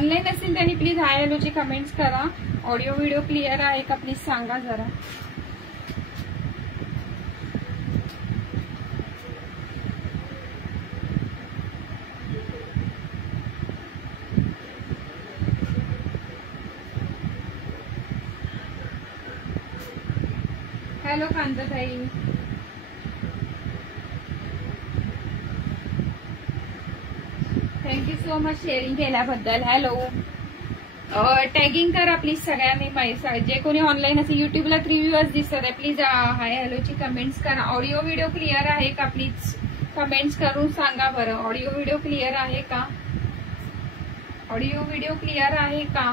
Online असेल त्यांनी please hi हॅलोची कमेंट्स करा. ऑडिओ व्हिडिओ क्लिअर आहे का प्लीज सांगा जरा. हॅलो कांताताई, थँक्यू सो मच शेअरिंग केल्याबद्दल. हॅलो, टॅगिंग करा प्लीज सगळ्यांनी. जे कोणी ऑनलाईन असेल युट्यूबला 3 व्ह्यूअर्स दिसत आहे प्लीज हाय हॅलोची कमेंट्स करा. ऑडिओ व्हिडिओ क्लिअर आहे का प्लीज कमेंट्स करून सांगा बरं. ऑडिओ व्हिडिओ क्लिअर आहे का? ऑडिओ व्हिडिओ क्लिअर आहे का?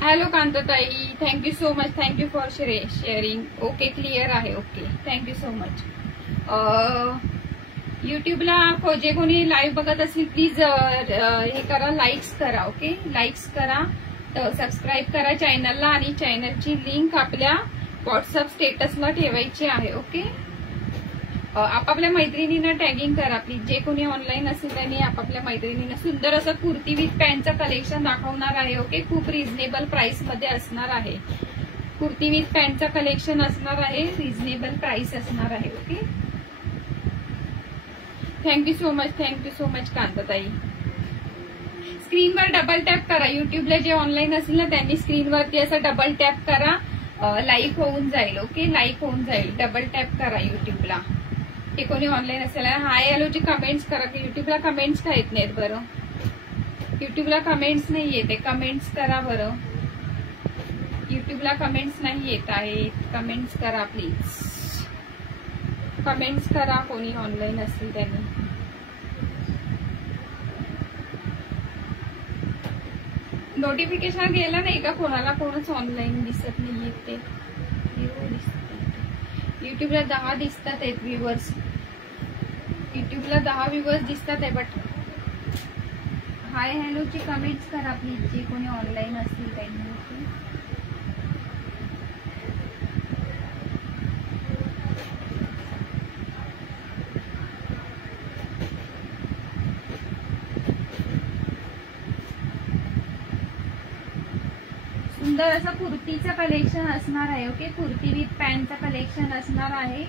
हॅलो कांताताई, thank you so much. Thank you for sharing. Okay clear आहे. Okay thank you so much. युट्यूबला जे कोणी लाईव्ह बघत असेल प्लीज हे करा, लाईक्स करा. ओके लाईक्स करा, सबस्क्राईब करा चॅनलला आणि चॅनलची लिंक आपल्या व्हॉट्सअप स्टेटसला ठेवायची आहे. ओके आपापल्या मैत्रिणींना टॅगिंग करा प्लीज. जे कोणी ऑनलाईन असेल त्यांनी आपापल्या मैत्रिणींना सुंदर असं कुर्ती विथ पॅन्टचं कलेक्शन दाखवणार आहे. ओके खूप रिझनेबल प्राइस मध्ये असणार आहे. कुर्ती विथ पॅन्टचं कलेक्शन असणार आहे, रिझनेबल प्राइस असणार आहे. Okay thank you so much. Thank you so much कांताताई. स्क्रीनवर डबल टॅप करा. युट्यूबला जे ऑनलाईन असेल ना त्यांनी स्क्रीनवरती असं डबल टॅप करा, लाईक होऊन जाईल. ओके लाईक होऊन जाईल. डबल टॅप करा युट्यूबला. हे कोणी ऑनलाईन असेल हाय हॅलोची कमेंट्स करा. की युट्यूबला कमेंट्स का येत नाहीत बरं? युट्यूबला कमेंट्स नाही येते, कमेंट्स करा बरं. युट्यूबला कमेंट्स नाही येत आहेत, कमेंट्स करा प्लीज. कमेंट्स करा कोणी ऑनलाईन असेल त्यांनी. नोटिफिकेशन गेलं नाही का कोणाला? कोणच ऑनलाईन दिसत नाहीये ते. युट्यूबला 10 दिसतात आहेत व्ह्यूअर्स. युट्यूबला 10 व्ह्यूअर्स दिसतात आहे. बट हाय हॅलोची कमेंट्स करा प्लीज जे कोणी ऑनलाईन असतील त्यांनी. सुंदर असं कुर्तीचं कलेक्शन असणार आहे. ओके कुर्ती विथ पॅन्टचं कलेक्शन असणार आहे.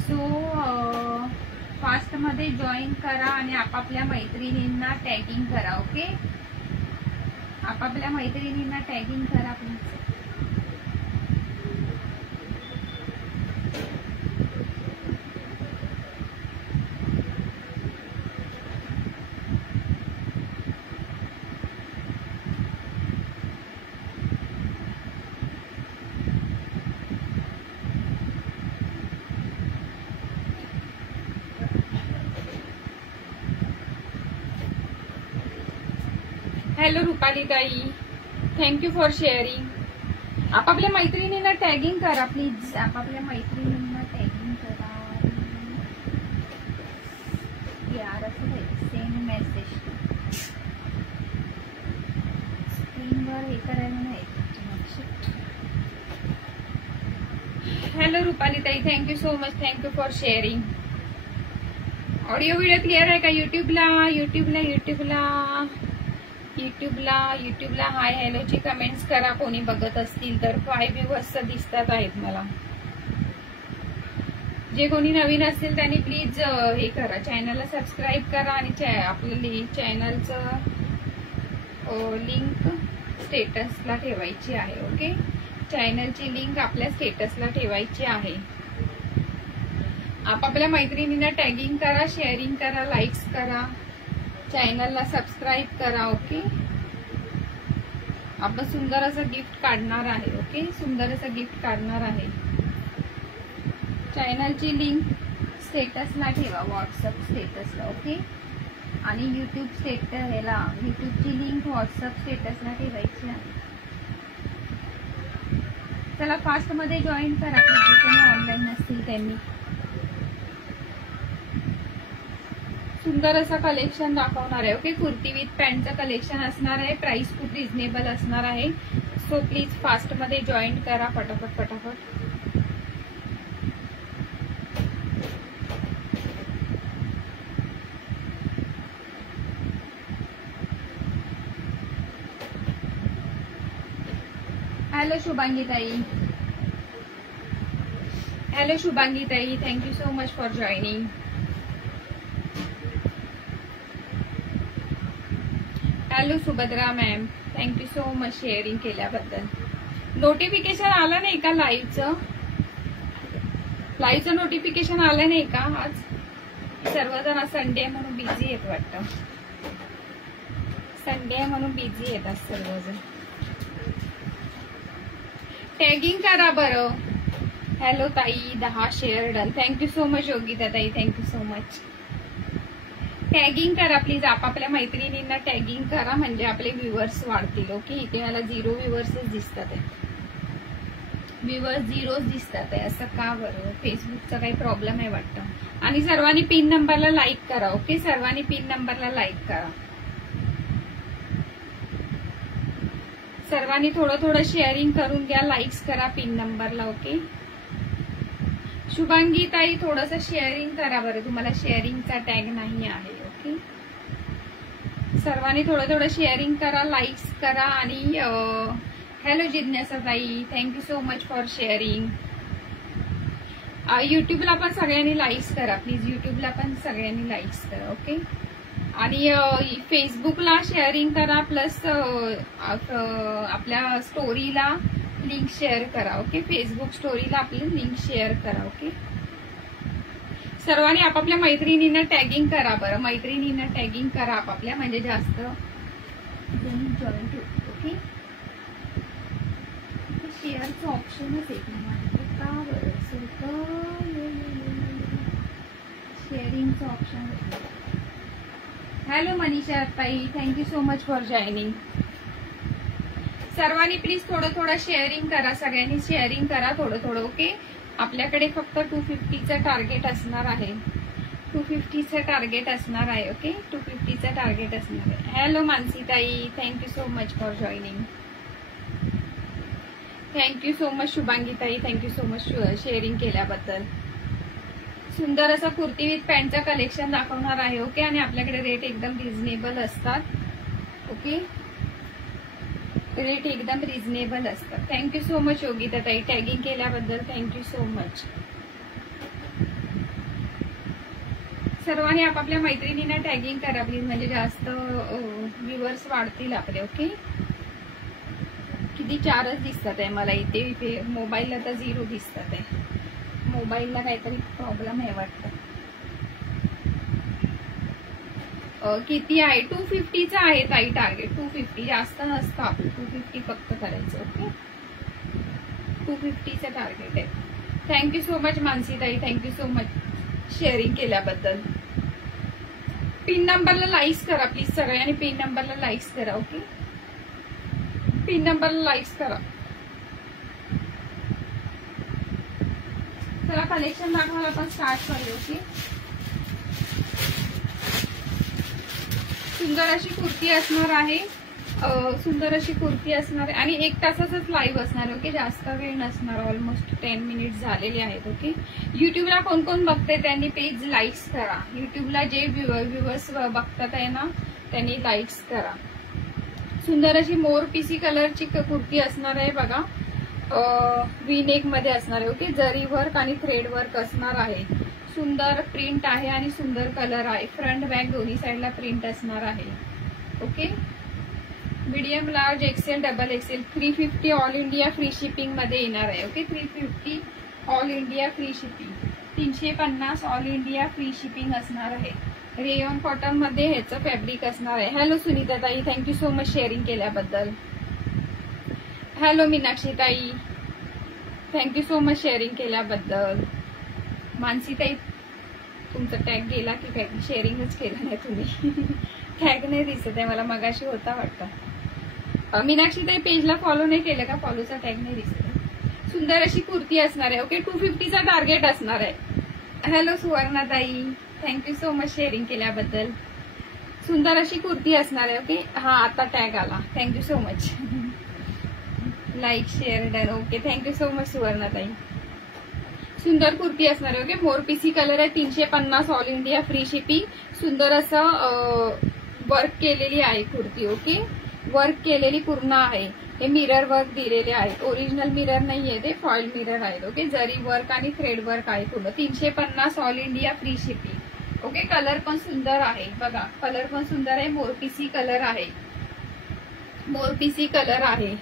सो फास्ट मध्ये जॉईन करा आणि आपापल्या मैत्रिणींना टॅगिंग करा. ओके आपापल्या मैत्रिणींना टॅगिंग करा please. Hello Rupali tai, thank you for sharing. आपापल्या मैत्रिणींना टॅगिंग करा प्लीज. आपापल्या मैत्रिणींना टॅगिंग करा यार. असं सेंड मेसेज स्क्रीनवर हे करायला नाही. Hello Rupali tai, thank you so much. Thank you for sharing. Audio video clear आहे का? युट्यूबला हाय हॅलोची कमेंट्स करा कोणी बघत असतील तर. 5 व्ह्यूअर्स दिसतात आहेत मला. जे कोणी नवीन असेल त्यांनी प्लीज हे करा, चॅनलला सबस्क्राईब करा आणि आपल्या चॅनलचं लिंक स्टेटसला ठेवायची आहे. ओके चॅनलची लिंक आपल्या स्टेटसला ठेवायची आहे. आपापल्या मैत्रिणींना टॅगिंग करा, शेअरिंग करा, लाईक्स करा, चॅनलला सबस्क्राईब करा. ओके आपण सुंदर असं गिफ्ट काढणार आहे. ओके सुंदर असं गिफ्ट काढणार आहे. चॅनलची लिंक स्टेटसला ठेवा, व्हॉट्सअप स्टेटसला. ओके आणि युट्यूबची लिंक व्हॉट्सअप स्टेटसला ठेवायची आहे. चला फास्ट मध्ये जॉईन करा जे कोणी ऑनलाईन असतील त्यांनी. सुंदर असं कलेक्शन दाखवणार आहे. ओके कुर्ती विथ पॅन्टचं कलेक्शन असणार आहे. प्राइस खूप रिझनेबल असणार आहे. सो प्लीज फास्ट मध्ये जॉईन करा पटापट. Hello Shubhangi tai. Hello Shubhangi tai, thank you so much for joining. Hello Subhadra ma'am, thank you so much sharing केल्याबद्दल. नोटिफिकेशन आलं नाही का लाईव्हचं? लाईव्हचं नोटिफिकेशन आलं नाही का आज? सर्वजण संडे आहे म्हणून बिझी आहेत वाटतं. संडे आहे म्हणून बिझी येतात सर्वजण. टॅगिंग करा बरं. हॅलो ताई, 10 share done. Thank you so much Yogita ताई, थँक्यू सो मच. टॅगिंग करा प्लीज, आपापल्या मैत्रिणींना टॅगिंग करा म्हणजे आपले व्ह्युअर्स वाढतील. ओके, इथे मला 0 व्ह्युअर्सच दिसतात आहे. व्ह्युअर्स 0च दिसतात आहे. असं का बरं? फेसबुकचा काही प्रॉब्लेम आहे वाटतं. आणि सर्वांनी पिन नंबरला लाईक करा. ओके, सर्वांनी पिन नंबरला लाईक करा. सर्वांनी थोडं शेअरिंग करून घ्या. लाईक्स करा पिन नंबरला. ओके, शुभांगी ताई थोडंसं शेअरिंग करा बरं. तुम्हाला शेअरिंगचा टॅग नाही आहे. ओके, सर्वांनी थोडं शेअरिंग करा, लाईक्स करा. आणि हॅलो जिज्ञासा tai, thank you so much for sharing. युट्यूबला पण सगळ्यांनी लाईक्स करा प्लीज. युट्यूबला पण सगळ्यांनी लाईक्स करा. ओके, आणि फेसबुकला शेअरिंग करा. प्लस आपल्या स्टोरीला लिंक शेअर करा. ओके, फेसबुक स्टोरीला आपली लिंक शेअर करा. ओके, सर्वांनी आपापल्या मैत्रिणींना टॅगिंग करा बरं. मैत्रिणींना टॅगिंग करा आपापल्या, म्हणजे जास्त जॉईन टू. ओके, शेअरचं ऑप्शनच येत नाही का बरं? शेअरिंगचं ऑप्शन. हॅलो मनीषा ताई, thank you so much for joining. सर्वांनी प्लीज थोडं शेअरिंग करा. सगळ्यांनी शेअरिंग करा थोडं. ओके, आपल्याकडे फक्त 250चं टार्गेट असणार आहे. 250चं टार्गेट असणार आहे. ओके, 250चं टार्गेट असणार आहे. हॅलो मानसी ताई, thank you so much for joining. Thank you so much Shubhangi tai, thank you so much sharing केल्याबद्दल. सुंदर असं कुर्ती विथ पॅन्टचं कलेक्शन दाखवणार आहे. ओके, आणि आपल्याकडे रेट एकदम रिझनेबल असतात. ओके, रेट एकदम रिझनेबल असतात. थँक्यू सो मच योगिता ताई, टॅगिंग केल्याबद्दल थँक्यू सो मच. सर्वांनी आपापल्या मैत्रिणींना टॅगिंग करा प्लीज, म्हणजे जास्त व्ह्युअर्स वाढतील आपले. ओके, किती 4च दिसतात आहे मला इथे. मोबाईलला तर 0 दिसतात आहे. मोबाईलला काहीतरी प्रॉब्लेम आहे वाटतं. किती आहे? 250चं आहे ताई टार्गेट. 250 जास्त नसतं आपलं. 250 फक्त करायचं. ओके, 250चं टार्गेट आहे. थँक्यू सो मच मानसी ताई, थँक्यू सो मच शेअरिंग केल्याबद्दल. पिन नंबरला लाईक्स करा प्लीज. सगळ्यांनी पिन नंबरला लाईक्स करा. ओके, पिन नंबरला लाईक्स करा. चला कलेक्शन दाखवायला आपण स्टार्ट करूया. ओके, सुंदर अशी कुर्ती असणार आहे. सुंदर अशी कुर्ती असणार आहे आणि 1 तासाचाच लाईव्ह असणार. ओके, जास्त वेळ नसणार. ऑलमोस्ट 10 मिनिट झालेले आहेत. ओके, युट्यूबला कोण कोण बघते त्यांनी पेज लाईक्स करा. युट्यूबला जे व्ह्युअर्स बघतात आहे ना त्यांनी लाईक्स करा. सुंदर अशी मोर पीसी कलरची कुर्ती असणार आहे बघा. व्ही नेक मध्ये असणार आहे. ओके, जरी वर्क आणि थ्रेड वर्क असणार आहे. सुंदर प्रिंट आहे आणि सुंदर कलर आहे. फ्रंट बॅक दोन्ही साईडला प्रिंट असणार आहे. Okay, medium large XL double XL 350 all India free shipping मध्ये येणार आहे. Okay, 350 all India free shipping. 350 all India free shipping असणार आहे. रेयॉन कॉटन मध्ये ह्याचं फॅब्रिक असणार आहे. हॅलो सुनीता ताई, थँक्यू सो मच शेअरिंग केल्याबद्दल. हॅलो मीनाक्षी ताई, थँक्यू सो मच शेअरिंग केल्याबद्दल. मानसी ताई तुमचा टॅग गेला की काय? शेअरिंगच केलं नाही तुम्ही. टॅग नाही दिसत आहे मला. मगाशी होता वाटतं. मीनाक्षी ताई पेजला फॉलो नाही केलं का? फॉलोचा टॅग नाही दिसत. सुंदर अशी कुर्ती असणार आहे. ओके, 250चा टार्गेट असणार आहे. हॅलो सुवर्णा ताई, थँक्यू सो मच शेअरिंग केल्याबद्दल. सुंदर अशी कुर्ती असणार आहे. ओके, हा आता टॅग आला. Thank you so much. Like share done. Okay, thank you so much Suvarna ताई. सुंदर कुर्ती असणार आहे. ओके, मोर पीसी कलर आहे. 350 ऑल इंडिया फ्री शिपिंग. सुंदर असं वर्क केलेली आहे कुर्ती. ओके, वर्क केलेली पूर्ण आहे. हे मिरर वर्क दिलेले आहेत, ओरिजिनल मिरर नाहीये ते, फॉईल मिरर आहेत. ओके, जरी वर्क आणि थ्रेड वर्क आहे पूर्ण. 350 all India free shipping. Okay, colour पण सुंदर आहे बघा, कलर पण सुंदर आहे, मोरपीसी कलर आहे, मोरपीसी कलर आहे.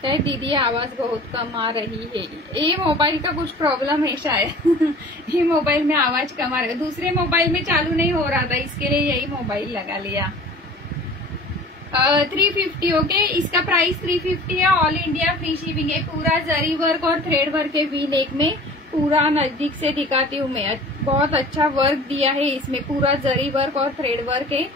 क्या दीदी आवाज बहुत कम आ रही है, ये मोबाइल का कुछ प्रॉब्लम है शायद. ये मोबाइल में आवाज कम आ रहा है, दूसरे मोबाइल में चालू नहीं हो रहा था, इसके लिए यही मोबाइल लगा लिया. 350. ओके, इसका प्राइस 350 है. ऑल इंडिया फ्री शिपिंग है. पूरा जरी वर्क और थ्रेड वर्क है वी नेक में. पूरा नजदीक से दिखाती हूँ मैं, बहुत अच्छा वर्क दिया है इसमें, पूरा जरी वर्क और थ्रेड वर्क है.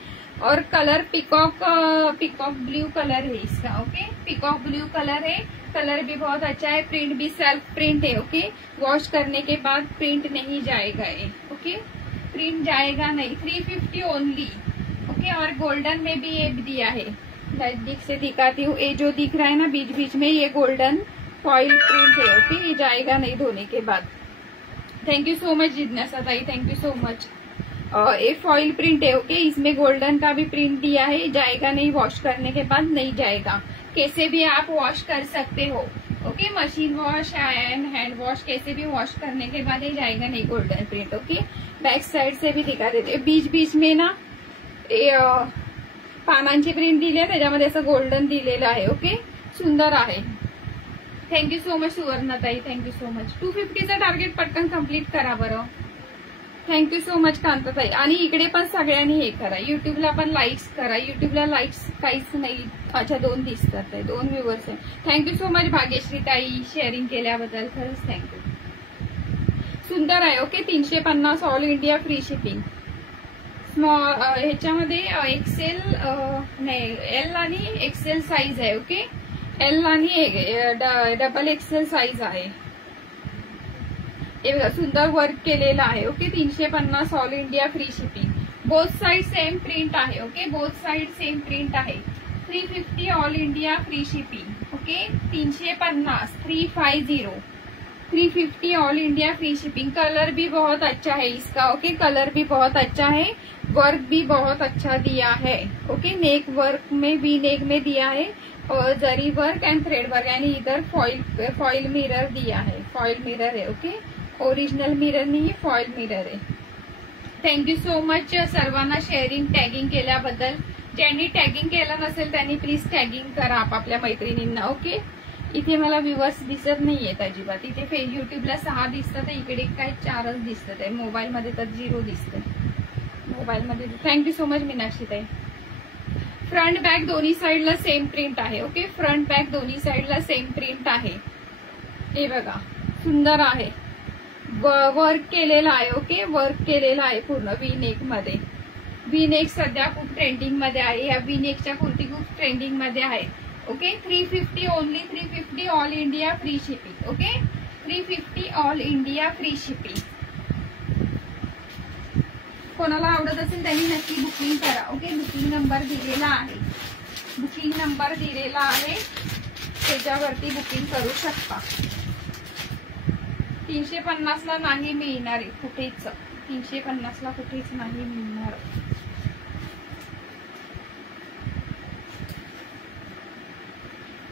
और कलर पिकॉक ब्लू कलर है इसका. ओके, पिकॉक ब्लू कलर है, कलर भी बहुत अच्छा है. प्रिंट भी सेल्फ प्रिंट है. ओके, वॉश करने के बाद प्रिंट नहीं जाएगा ये. ओके, प्रिंट जाएगा नहीं. 350 ओनली. ओके, और गोल्डन में भी ये दिया है, नजदीक से दिखाती हूँ. ये जो दिख रहा है ना बीच बीच में, ये गोल्डन फॉइल प्रिंट है. ओके, ये जाएगा नहीं धोने के बाद. थैंक यू सो मच जिज्ञासा ताई, थैंक यू सो मच. ये फॉइल प्रिंट है. ओके, इसमें गोल्डन का भी प्रिंट दिया है, जाएगा नहीं, वॉश करने के बाद नहीं जाएगा. कैसे भी आप वॉश कर सकते हो. Okay, machine wash and hand wash, कैसे भी वॉश करने के बाद ये जाएगा नहीं golden print. Okay, back side से भी दिखा देते, बीच बीच में ना पानांची प्रिंट दिली आहे, त्याच्यामध्ये असं गोल्डन दिलेलं आहे. ओके, सुंदर आहे. थँक्यू सो मच सुवर्णाताई, थँक्यू सो मच. 250चं टार्गेट पटकन कम्प्लीट करा बरं. थँक्यू सो मच कांताताई. आणि इकडे पण सगळ्यांनी हे करा, युट्यूबला पण लाईक्स करा. युट्यूबला लाईक्स काहीच नाही, अच्छा 2 दिसतात आहे, 2 व्ह्यूअर्स आहे. थँक्यू सो मच भाग्यश्री ताई, शेअरिंग केल्याबद्दल खरंच थँक्यू. सुंदर आहे. Okay, 350 all India free shipping. Small ह्याच्यामध्ये एक्सेल नाही, एल आणि एक्सेल साईज आहे. ओके, एल आणि डबल एक्सेल साईज आहे. हे बघा, सुंदर वर्क केलेलं आहे. Okay, 350 all India free shipping. Both side same print आहे. Okay, both side same print आहे. 350 all India free shipping. Okay, 350 350 350 all India free shipping. Colour भी बहुत अच्छा है इसका. ओके, कलर भी बहुत अच्छा है, वर्क भी बहुत अच्छा दिया है. ओके, नेक वर्क में भी नेक में दिया है, और जरी वर्क एंड थ्रेड वर्क, यानी इधर फॉइल मिरर दिया है, फॉइल मिरर है. ओके, ओरिजिनल मिरर नाही, फॉइल मिरर आहे. थँक्यू सो मच सर्वांना शेअरिंग टॅगिंग केल्याबद्दल. ज्यांनी टॅगिंग केलं नसेल त्यांनी प्लीज टॅगिंग करा आपापल्या मैत्रिणींना. ओके, इथे मला व्ह्यूअर्स दिसत नाहीयेत अजिबात. इथे युट्यूबला 6 दिसतात, इकडे काय 4च दिसतात आहे, मोबाईलमध्ये तर 0 दिसतं मोबाईलमध्ये. थँक्यू सो मच मीनाक्षी ताई. फ्रंट बॅक दोन्ही साईडला सेम प्रिंट आहे. ओके, फ्रंट बॅक दोन्ही साईडला सेम प्रिंट आहे. हे बघा, सुंदर आहे, वर्क केलेला आहे. ओके, वर्क केलेला आहे पूर्ण वी नेक मध्ये. वी नेक सध्या खूप ट्रेंडिंग मध्ये आहे, या वी नेकच्या कुर्ती खूप ट्रेंडिंग मध्ये आहे. Okay, 350 only, 350 all India free shipping. Okay, 350 all India free shipping. कोणाला आवडत असेल त्यांनी नक्की बुकिंग करा. ओके, बुकिंग नंबर दिलेला आहे, बुकिंग नंबर दिलेला आहे, त्याच्यावरती बुकिंग करू शकता. 350ला नाही मिळणार कुठेच, 350ला कुठेच नाही मिळणार.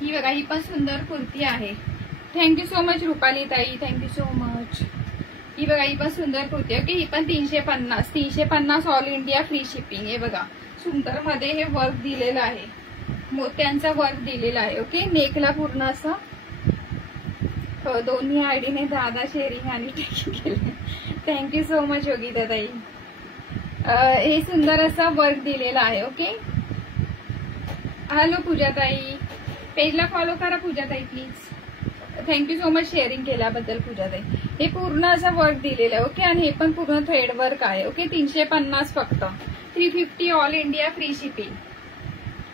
ही बघा, ही पण सुंदर कुर्ती आहे. Thank you so much Rupali tai, thank you so much. ही बघा, ही पण सुंदर कुर्ती आहे. ओके, ही पण 350 ऑल इंडिया फ्री शिपिंग. हे बघा, सुंदर मध्ये हे वर्क दिलेलं आहे, मोत्यांचा वर्क दिलेला आहे. ओके, नेकला पूर्ण असं दोन्ही आयडीने दादा शेअरिंग आणि टॅगिंग केले. थँक्यू सो मच योगिता ताई. हे सुंदर असा वर्क दिलेला आहे. ओके, हॅलो पूजा ताई, पेजला फॉलो करा Pooja tai please. Thank you so much sharing केल्याबद्दल पूजा ताई. हे पूर्ण असं वर्क दिलेलं आहे. ओके, आणि हे पण पूर्ण थ्रेड वर्क आहे. ओके, 350 फक्त. 350 all India free shipping.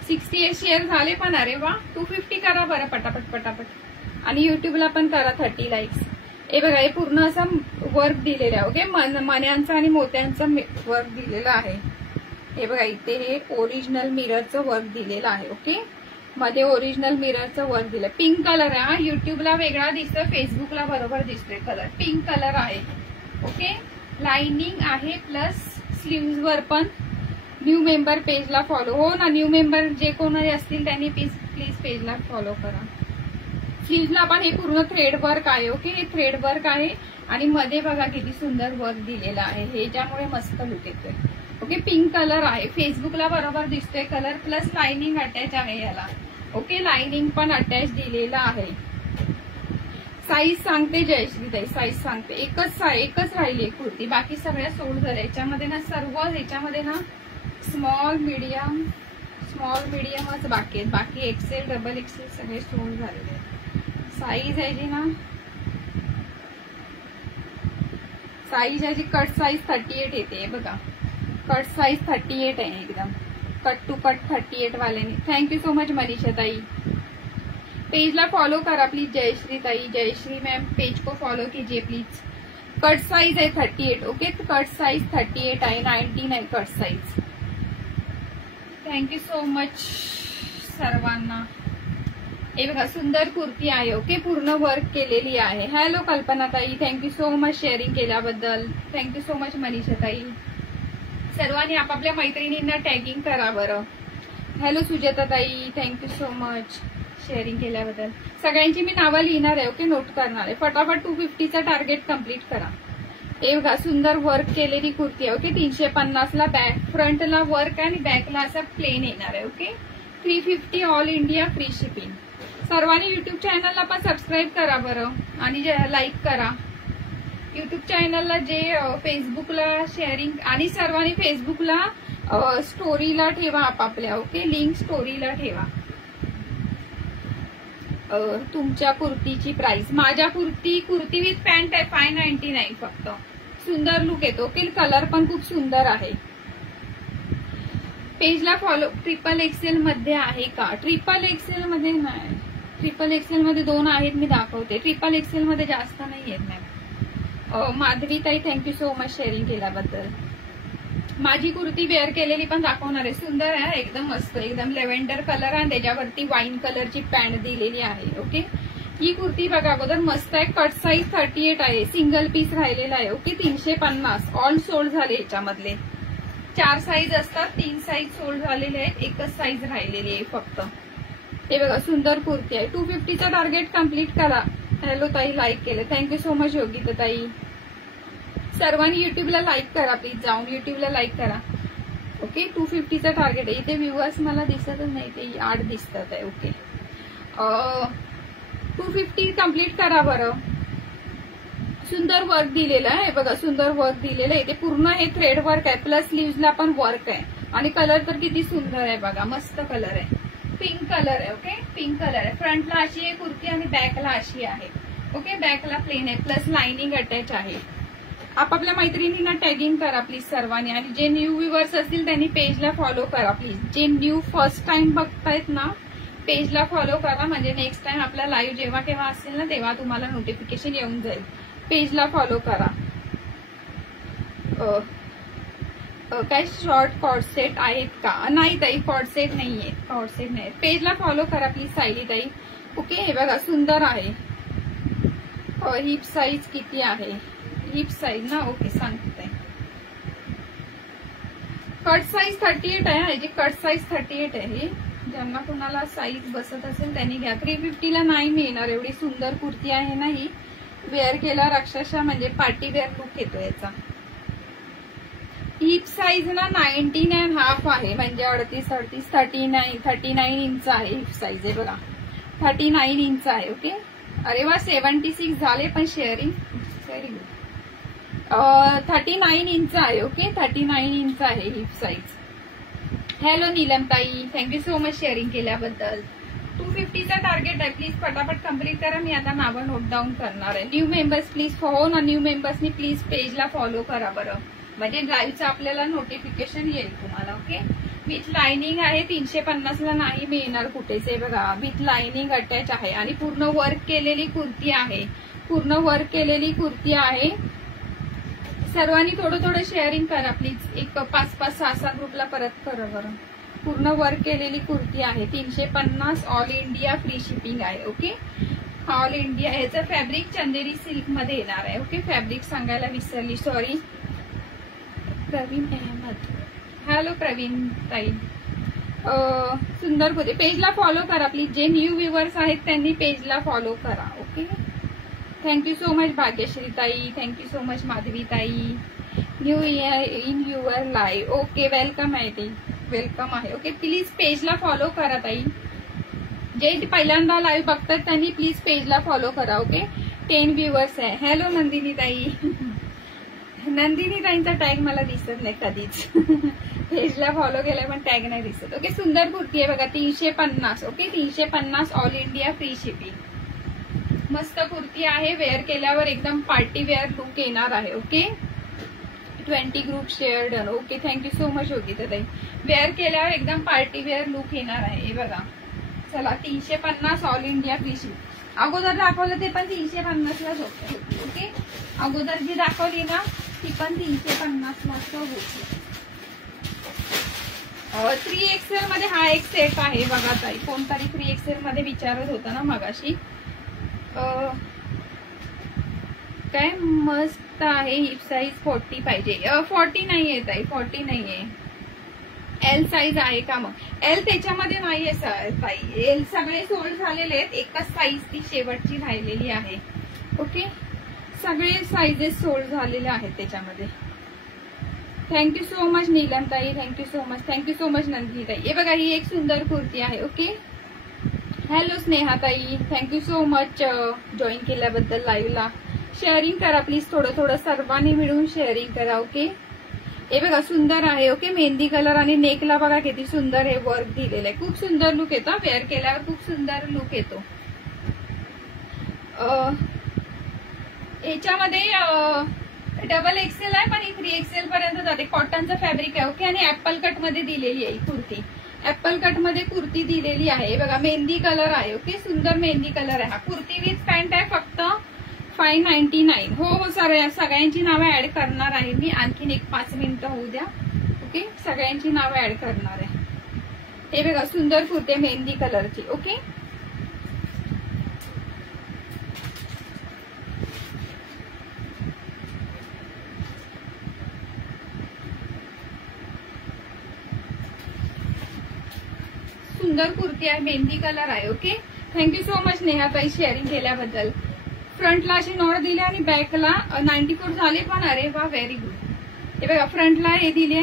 68 share झाले पण, अरे वा. 250 करा बरं पटापट पटापट, आणि युट्यूबला पण करा 30 लाईक्स. हे बघा, हे पूर्ण असं वर्क दिलेलं आहे. ओके, मण्यांचं आणि मोत्यांचं वर्क दिलेलं आहे. हे बघा, इथे हे ओरिजिनल मिररचं वर्क दिलेलं आहे. ओके, मध्ये ओरिजिनल मिररचं वर्क दिलं. पिंक कलर आहे हा, युट्यूबला वेगळा दिसतोय, फेसबुकला बरोबर दिसतोय कलर. पिंक कलर आहे. ओके, लाइनिंग आहे, प्लस स्लीव्हजवर पण न्यू मेंबर पेजला फॉलो. हो ना, न्यू मेंबर जे कोणी असतील त्यांनी प्लीज पेजला फॉलो करा. स्लीव्हला पण हे पूर्ण थ्रेड वर्क आहे. ओके, हे थ्रेड वर्क आहे आणि मध्ये बघा किती सुंदर वर्क दिलेला आहे, हे ज्यामुळे मस्त लुक येतोय. ओके, पिंक कलर आहे, फेसबुकला बरोबर दिसतोय कलर, प्लस लाइनिंग अटॅच आहे याला. ओके, लाइनिंग पण अटॅच दिलेला आहे. साईज सांगते जयश्रीताई, साईज सांगते. एकच राहिली कुर्ती, बाकी सगळ्या सोल्ड झाल्या. याच्यामध्ये ना सर्व ह्याच्यामध्ये ना स्मॉल मीडियमच बाकी आहेत. बाकी एक्सेल डबल एक्सेल सगळे सोल्ड झालेले आहेत. साईज आहे जी ना, साईज आहे जी कट साईज 38 येते बघा. कट साईज 38 आहे, एकदम कट टू कट 38 वाल्याने. थँक्यू सो मच मनीषा ताई. पेजला फॉलो करा प्लीज जयश्री ताई, जयश्री मॅम पेज को फॉलो कीजिए प्लीज. कट साईज आहे 38. ओके, कट साईज 38 आहे, 19 आहे cut size. Thank you so much सर्वांना. हे बघा सुंदर कुर्ती आहे. ओके, पूर्ण वर्क केलेली आहे. हॅलो कल्पना ताई, थँक्यू सो मच शेअरिंग केल्याबद्दल. थँक्यू सो मच मनीषा ताई. सर्वांनी आपापल्या मैत्रिणींना टॅगिंग करा बरं. हॅलो सुजाता ताई, थँक्यू सो मच शेअरिंग केल्याबद्दल. सगळ्यांची मी नावं लिहिणार आहे. ओके, नोट करणार आहे. फटाफट 250चा टार्गेट कम्प्लीट करा. हे बघा सुंदर वर्क केलेली कुर्ती आहे. ओके, 350ला बॅक फ्रंटला वर्क आणि बॅकला असं प्लेन येणार आहे. Okay, 350 all India free shipping. सर्वांनी युट्यूब चॅनलला पण सबस्क्राईब करा बरं आणि लाईक करा. युट्यूब चॅनलला जे फेसबुकला शेअरिंग आणि सर्वांनी फेसबुकला स्टोरीला ठेवा आपापल्या. ओके, लिंक स्टोरीला ठेवा. तुमच्या कुर्तीची प्राइस, माझ्या कुर्ती विथ पॅन्ट आहे 599 फक्त. सुंदर लुक येतो. ओके, कलर पण खूप सुंदर आहे. पेजला फॉलो. ट्रिपल एक्सेल मध्ये आहे का? ट्रिपल एक्सेल मध्ये नाही, ट्रिपल एक्सेल मध्ये 2 आहेत, मी दाखवते. ट्रिपल एक्सेल मध्ये जास्त नाही आहेत मॅम. माधवी ताई थँक्यू सो मच शेअरिंग केल्याबद्दल. माझी कुर्ती वेअर केलेली पण दाखवणार आहे. सुंदर आहे, एकदम मस्त, एकदम लेव्हेंडर कलर आणि त्याच्यावरती वाईन कलरची पॅन्ट दिलेली आहे. ओके, ही कुर्ती बघा अगोदर मस्त आहे. कट साईज 38 आहे, सिंगल पीस राहिलेला आहे. ओके, 350 ऑल सोल्ड झाले. याच्यामधले 4 साईज असतात, 3 साईज सोल्ड झालेले आहेत, एकच साईज राहिलेली आहे फक्त. हे बघा सुंदर कुर्ती आहे. 250चा टार्गेट कम्प्लीट करा. हॅलो ताई, लाईक केलं, थँक्यू सो मच योगिता ताई. सर्वांनी युट्यूबला लाईक करा प्लीज, जाऊन युट्यूबला लाईक करा. ओके, 250चा टार्गेट आहे. इथे व्ह्यूअर्स मला दिसतच नाही, ते 8 दिसतात आहे. ओके, 250 कम्प्लीट करा बरं. सुंदर वर्क दिलेलं आहे बघा, सुंदर वर्क दिलेलं आहे. ते पूर्ण हे थ्रेड वर्क आहे, प्लस स्लीव्हजला पण वर्क आहे आणि कलर तर किती सुंदर आहे बघा, मस्त कलर आहे. पिंक कलर आहे. ओके, पिंक कलर आहे. फ्रंटला अशी आहे कुर्ती आणि बॅकला अशी आहे. ओके, बॅकला प्लेन आहे, प्लस लाइनिंग अटॅच आहे. आपापल्या मैत्रिणींना टॅगिंग करा प्लीज सर्वांनी. आणि जे न्यू व्ह्यूअर्स असतील त्यांनी पेजला फॉलो करा प्लीज. जे न्यू फर्स्ट टाइम बघतायत ना, पेजला फॉलो करा, म्हणजे नेक्स्ट टाइम आपला लाईव्ह जेव्हा केव्हा असेल ना तेव्हा तुम्हाला नोटिफिकेशन येऊन जाईल. पेजला फॉलो करा. काय शॉर्ट कॉर्ड सेट आहेत का? नाही ताई, कॉर्ड सेट नाहीये, कॉर्ड सेट नाही. पेजला फॉलो करा प्लीज सायली ताई. ओके, हे बघा सुंदर आहे. हिप साईज किती आहे? हिप साईज ना, ओके सांगते. कट साईज 38 आहे. ह्याची कट साईज 38 आहे. ज्यांना कोणाला साईज बसत असेल त्यांनी घ्या. 350ला नाही मिळणार. एवढी सुंदर कुर्ती आहे ना ही, वेअर केल्यावर अक्षरशः म्हणजे पार्टी वेअर लुक येतो याचा. हिप साईज ना 19.5 आहे, म्हणजे 39 इंच आहे. हिप साईज आहे बघा, 39 इंच आहे. ओके, अरे वा 76 झाले पण शेअरिंग व्हेरी गुड. 39 इंच आहे. ओके, 39 इंच आहे हिप साईज. हॅलो नीलम ताई, थँक्यू सो मच शेअरिंग केल्याबद्दल. 250चा टार्गेट आहे, प्लीज फटाफट कम्प्लीट करा. मी आता नावं नोट डाऊन करणार आहे. न्यू मेंबर्स प्लीज हो ना, न्यू मेंबर्सनी प्लीज पेजला फॉलो करा बरं, म्हणजे लाईव्हचं आपल्याला नोटिफिकेशन येईल तुम्हाला. ओके, विथ लाइनिंग आहे. 350ला नाही मिळणार कुठेच. आहे बघा, विथ लाइनिंग अटॅच आहे आणि पूर्ण वर्क केलेली कुर्ती आहे. पूर्ण वर्क केलेली कुर्ती आहे. सर्वांनी थोडं थोडं शेअरिंग करा प्लीज. एक 5-5, 6-6 ग्रुपला परत करा बरं. पूर्ण वर्क केलेली कुर्ती आहे. 350 ऑल इंडिया फ्री शिपिंग आहे. Okay, all India. ह्याचं फॅब्रिक चंदेरी सिल्क मध्ये येणार आहे. ओके, फॅब्रिक सांगायला विसरली, सॉरी. प्रवीण अहमद, हॅलो प्रवीण ताई. सुंदर कुर्ती. पेजला फॉलो करा प्लीज. जे न्यू व्ह्युअर्स आहेत त्यांनी पेजला फॉलो करा. Okay. Thank you so much Bhagyashree ताई. थँक्यू सो मच माधवी ताई. New year in your live. Okay welcome आहे ताई. वेलकम आहे. ओके प्लीज पेजला फॉलो करा ताई. जे पहिल्यांदा लाईव्ह बघतात त्यांनी प्लीज पेजला फॉलो करा. ओके 10 व्ह्युअर्स आहे. हॅलो नंदिनी ताई. नंदिनी ताईंचा टॅग मला दिसत नाही कधीच. पेजला फॉलो केलाय पण टॅग नाही दिसत. ओके सुंदर कुर्ती आहे बघा 350. Okay 350 all India free shipping. मस्त कुर्ती आहे. वेअर केल्यावर एकदम पार्टी वेअर लुक येणार आहे. Okay 20 group share done. Okay thank you so much Yogita ताई. वेअर केल्यावर एकदम पार्टी वेअर लुक येणार आहे. हे बघा चला 350 ऑल इंडिया फ्री शिपिंग. अगोदर दाखवलं ते पण 350लाच होते. ओके अगोदर जी दाखवली ना ती पण 350लाच होती. 3XL मध्ये हा एक सेट आहे बघा ताई. कोणतरी 3XL मध्ये विचारत होता ना मगाशी. काय मस्त आहे. हिप साईज 40 पाहिजे. 40 नाहीये ताई. 40 नाहीये. एल साईज आहे का मग? एल त्याच्यामध्ये नाहीये ताई. एल सगळे सोल्ड झालेले आहेत. एकच साईज ती शेवटची राहिलेली आहे. ओके सगळे साईजेस सोल्ड झालेले आहेत त्याच्यामध्ये. थँक्यू सो मच नीलम ताई. Thank you so much. Thank you so much Nandini ताई. हे बघा ही एक सुंदर कुर्ती आहे. ओके हॅलो स्नेहा ताई. थँक्यू सो मच जॉईन केल्याबद्दल लाईव्हला. शेअरिंग करा प्लीज. थोडं थोडं सर्वांनी मिळून शेअरिंग करा. ओके हे बघा सुंदर आहे. ओके मेहंदी कलर आणि नेकला बघा किती सुंदर हे वर्क दिलेलं आहे. खूप सुंदर लुक येतो. वेअर केल्यावर खूप सुंदर लुक येतो. याच्यामध्ये डबल एक्सेल आहे पण ही 3XL पर्यंत जाते. कॉटनचं फॅब्रिक आहे. ओके आणि ऍपल कट मध्ये दिलेली आहे कुर्ती. ऍपल कट मध्ये कुर्ती दिलेली आहे. बघा मेहंदी कलर आहे. ओके सुंदर मेहंदी कलर आहे. हा कुर्ती विथ पॅन्ट आहे. फक्त 599. हो सगळ्यांची नावं ऍड करणार आहे मी. आणखीन एक 5 मिनिटं होऊ द्या. ओके सगळ्यांची नावं ऍड करणार आहे. हे बघा सुंदर कुर्ती मेहंदी कलरची. ओके सुंदर कुर्ती आहे. मेहंदी कलर आहे. ओके थँक्यू सो मच नेहाताई शेअरिंग केल्याबद्दल. फ्रंटला अशी नॉट दिली आणि बॅकला 94 झाले पण अरे वा व्हेरी गुड. हे बघा फ्रंटला हे दिले.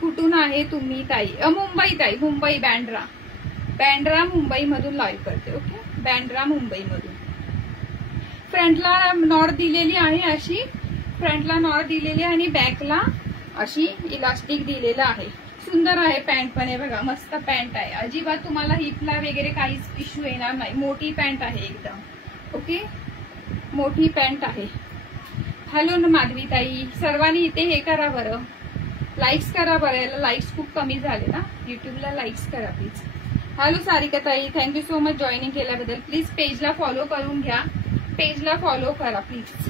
कुठून आहे तुम्ही ताई? मुंबई ताई. मुंबई बँड्रा मुंबई मधून लाईव्ह करते. ओके बँड्रा मुंबई मधून. फ्रंटला नॉट दिलेली आहे अशी. फ्रंटला नॉट दिलेली आणि बॅकला अशी इलास्टिक दिलेलं आहे. सुंदर आहे. पॅन्ट पण आहे बघा मस्त पॅन्ट आहे. अजिबात तुम्हाला हिपला वगैरे काहीच इश्यू येणार नाही. मोठी पॅन्ट आहे एकदम. ओके मोठी पॅन्ट आहे. हॅलो माधवी ताई. सर्वांनी इथे हे करा बरं लाईक्स करा बरं. याला लाईक्स खूप कमी झाले ना युट्यूबला. लाईक्स करा please. Hello Sarika tai. Thank you so much joining केल्याबद्दल. प्लीज पेजला फॉलो करून घ्या. पेजला फॉलो करा please.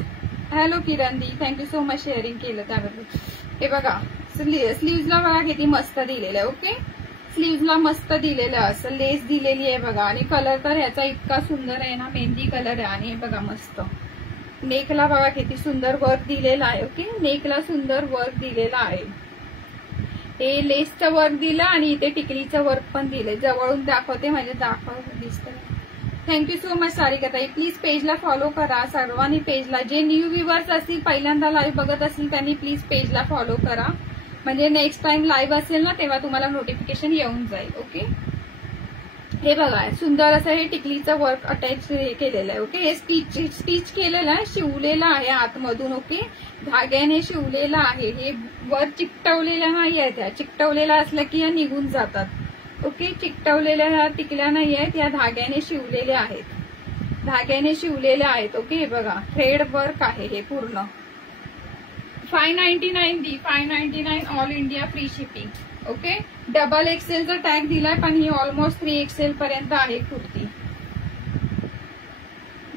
Hello Kiran di. Thank you so much sharing केलं त्याबद्दल. हे बघा स्लीव्हजला बघा किती मस्त दिलेलं आहे. ओके स्लीव्हजला मस्त दिलेलं असं लेस दिलेली आहे बघा. आणि कलर तर ह्याचा इतका सुंदर आहे ना मेहंदी कलर आहे. आणि बघा मस्त नेकला बघा किती सुंदर वर्क दिलेला आहे. ओके नेकला सुंदर वर्क दिलेला आहे. हे लेसचं वर्क दिलं आणि इथे टिकलीचं वर्क पण दिलंय. जवळून दाखवते म्हणजे दिसतं. थँक्यू सो मच सारिका ताई. प्लीज पेजला फॉलो करा सर्वांनी. पेजला जे न्यू व्ह्युअर्स असतील पहिल्यांदा लाईव्ह बघत असतील त्यांनी प्लीज पेजला फॉलो करा. म्हणजे नेक्स्ट टाइम लाईव्ह असेल ना तेव्हा तुम्हाला नोटिफिकेशन येऊन जाईल. ओके हे बघा सुंदर असं हे टिकलीचं वर्क अटॅच केलेलं आहे. ओके हे स्टिच केलेलं आहे. शिवलेलं आहे आतमधून. ओके धाग्याने शिवलेलं आहे. हे वर चिकटवलेलं नाही आहे. त्या चिकटवलेलं असलं की या निघून जातात. ओके चिकटवलेल्या ह्या टिकल्या नाही आहेत. या धाग्याने शिवलेल्या आहेत. धाग्याने शिवलेल्या आहेत. ओके हे बघा थ्रेड वर्क आहे हे पूर्ण. 599 दी. 599 all India free shipping. Okay double एक्सेलचा टॅग दिलाय पण ही ऑलमोस्ट 3XL पर्यंत आहे कुर्ती.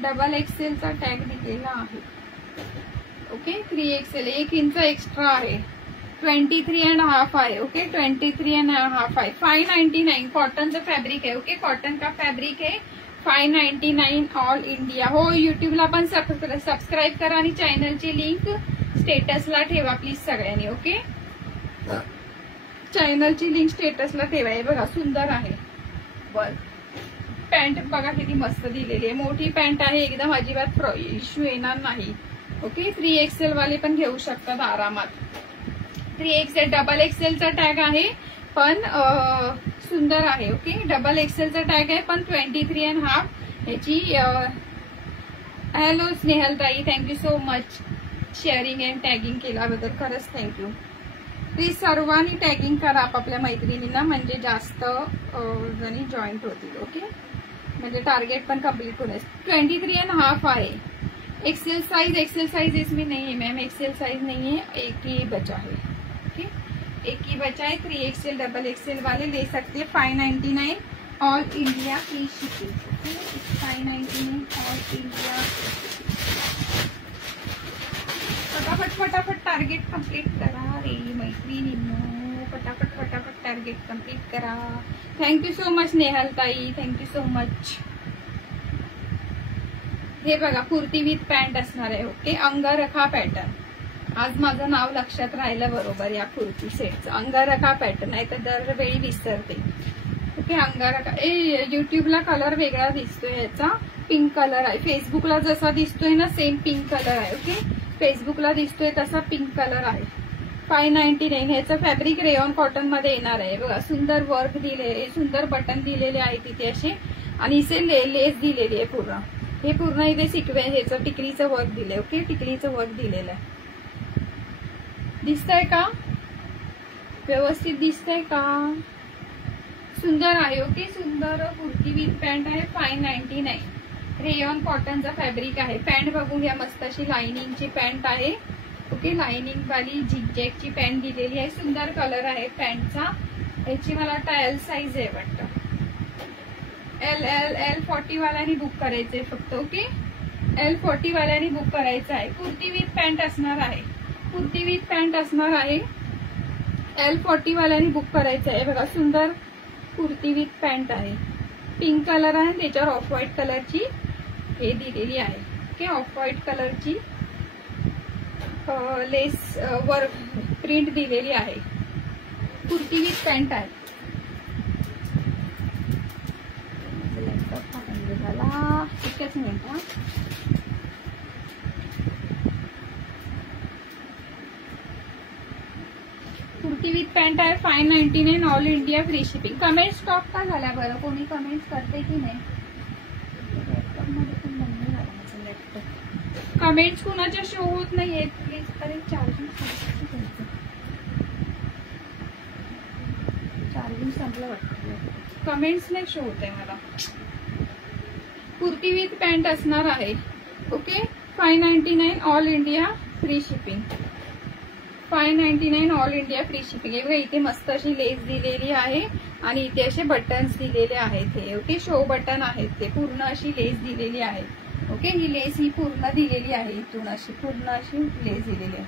डबल एक्सेलचा टॅग दिलेला आहे. ओके 3XL 1 इंच एक्स्ट्रा आहे. 23.5 आहे. ओके 23.5 आहे. 599 कॉटनचं फॅब्रिक आहे. ओके कॉटन का फॅब्रिक आहे. 599 ऑल इंडिया. हो युट्यूबला पण सबस्क्राईब करा आणि चॅनलची लिंक स्टेटसला ठेवा प्लीज सगळ्यांनी. ओके चॅनलची लिंक स्टेटसला ठेवाय. बघा सुंदर आहे वर्क. पॅन्ट बघा किती मस्त दिलेली आहे. मोठी पॅन्ट आहे एकदम, अजिबात इश्यू येणार नाही. ओके 3XL वाले पण घेऊ शकतात आरामात. 3XL डबल एक्सेलचा टॅग आहे पण सुंदर आहे. ओके डबल एक्सेलचा टॅग आहे पण 23.5 याची. Hello Snehal tai, thank you so much sharing and tagging केल्याबद्दल, खरंच थँक्यू. प्लीज सर्वांनी टॅगिंग करा आपापल्या मैत्रिणींना, म्हणजे जास्त जणी जॉईंट होतील. ओके म्हणजे टार्गेट पण कम्प्लीट होईल. 23.5 आहे. एक्सेल साइज इसमें नहीं है मैम, एक्सेल साइज नहीं है, एक ही बचा है. ओके एक ही बचा है. 3XL डबल एक्सेल वाले ले सकते हैं. 599 all India free shipping. 599 all India. फटाफट टार्गेट कंप्लीट करा रे मैत्रिणींनो, फटाफट टार्गेट कंप्लीट करा. थँक्यू सो मच नेहल ताई, थँक्यू सो मच. हे बघा कुर्ती विथ पॅन्ट असणार आहे. Okay अंगरखा pattern. आज माझं नाव लक्षात राहिलं बरोबर या कुर्ती सेटचं. अंगरखा पॅटर्न नाही तर दरवेळी विसरते. ओके अंगरखा. युट्यूबला कलर वेगळा दिसतोय, याचा पिंक कलर आहे. फेसबुकला जसा दिसतोय ना सेम पिंक कलर आहे. ओके फेसबुकला दिसतोय तसा पिंक कलर आहे. 599 ह्याचं फॅब्रिक रेयॉन कॉटन मध्ये येणार आहे. बघा सुंदर वर्क दिले, सुंदर बटन दिलेले आहे तिथे असे, आणि इथे लेस दिलेली आहे पूर्ण. हे पूर्ण इथे सिक्वेन्स ह्याचं टिकलीचं वर्क दिलंय. ओके टिकलीचं वर्क दिलेलं आहे. दिसतंय का व्यवस्थित, दिसतंय का? सुंदर आहे. ओके सुंदर कुर्ती विथ पॅन्ट आहे. 599 रेयॉन कॉटनचा फॅब्रिक आहे. पॅन्ट बघून घ्या, मस्त अशी लाइनिंगची पॅन्ट आहे. ओके लाइनिंग वाली झिगझॅगची पॅन्ट दिलेली आहे. सुंदर कलर आहे पॅन्टचा. याची मला वाटतं एल साइज आहे वाटतं. L40 वाल्यांनी बुक करायचंय फक्त. ओके L40 वाल्यांनी बुक करायचं आहे. कुर्ती विथ पॅन्ट असणार आहे. कुर्ती विथ पॅन्ट असणार आहे. L40 वाल्यांनी बुक करायचं आहे. बघा सुंदर कुर्ती विथ पॅन्ट आहे. पिंक कलर आहे, त्याच्यावर ऑफ व्हाईट कलरची हे दिलेली आहे. ओके ऑफ व्हाईट कलरची लेस वर प्रिंट दिलेली आहे. कुर्ती विथ पॅन्ट आहे. एकच मिनिट. कुर्ती विथ पॅन्ट आहे. 599 all India free shipping. Comment stop का झाला बरं? कोणी कमेंट्स करते की नाही? कमेंट्स कुणाच्या शो होत नाहीये प्लीज. अरे चार्जिंग संपलं वाटतं. कमेंट्स नाही शो होत आहे मला. कुर्ती विथ पॅन्ट असणार आहे. Okay 599 all India free shipping. 599 all India free shipping. बघा इथे मस्त अशी लेस दिलेली आहे आणि इथे असे बटन्स दिलेले आहेत. हे ओके शो बटन आहेत. ते पूर्ण अशी लेस दिलेली आहे. ओके ही लेस ही पूर्ण दिलेली आहे. इथून अशी पूर्ण अशी लेस दिलेली आहे.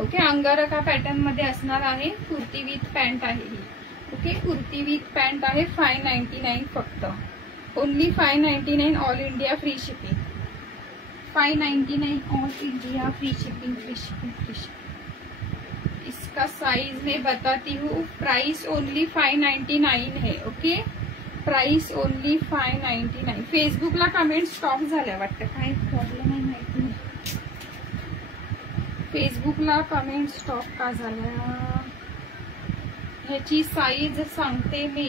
ओके अंगरखा पॅटर्न मध्ये असणार आहे. कुर्ती विथ पॅन्ट आहे ही. ओके कुर्ती विथ पॅन्ट आहे. 599 फक्त. Only 599 all India free shipping. 599 all India free shipping. Free shipping free shipping. इसका साइज मैं बताती हूँ. प्राइस ओनली 599 है. Okay price only 599. फेसबुकला कमेंट स्टॉप झाल्या वाटतं. काय प्रॉब्लेम आहे माहिती नाही. फेसबुकला कमेंट स्टॉप का झाल्या? ह्याची साईज सांगते मी.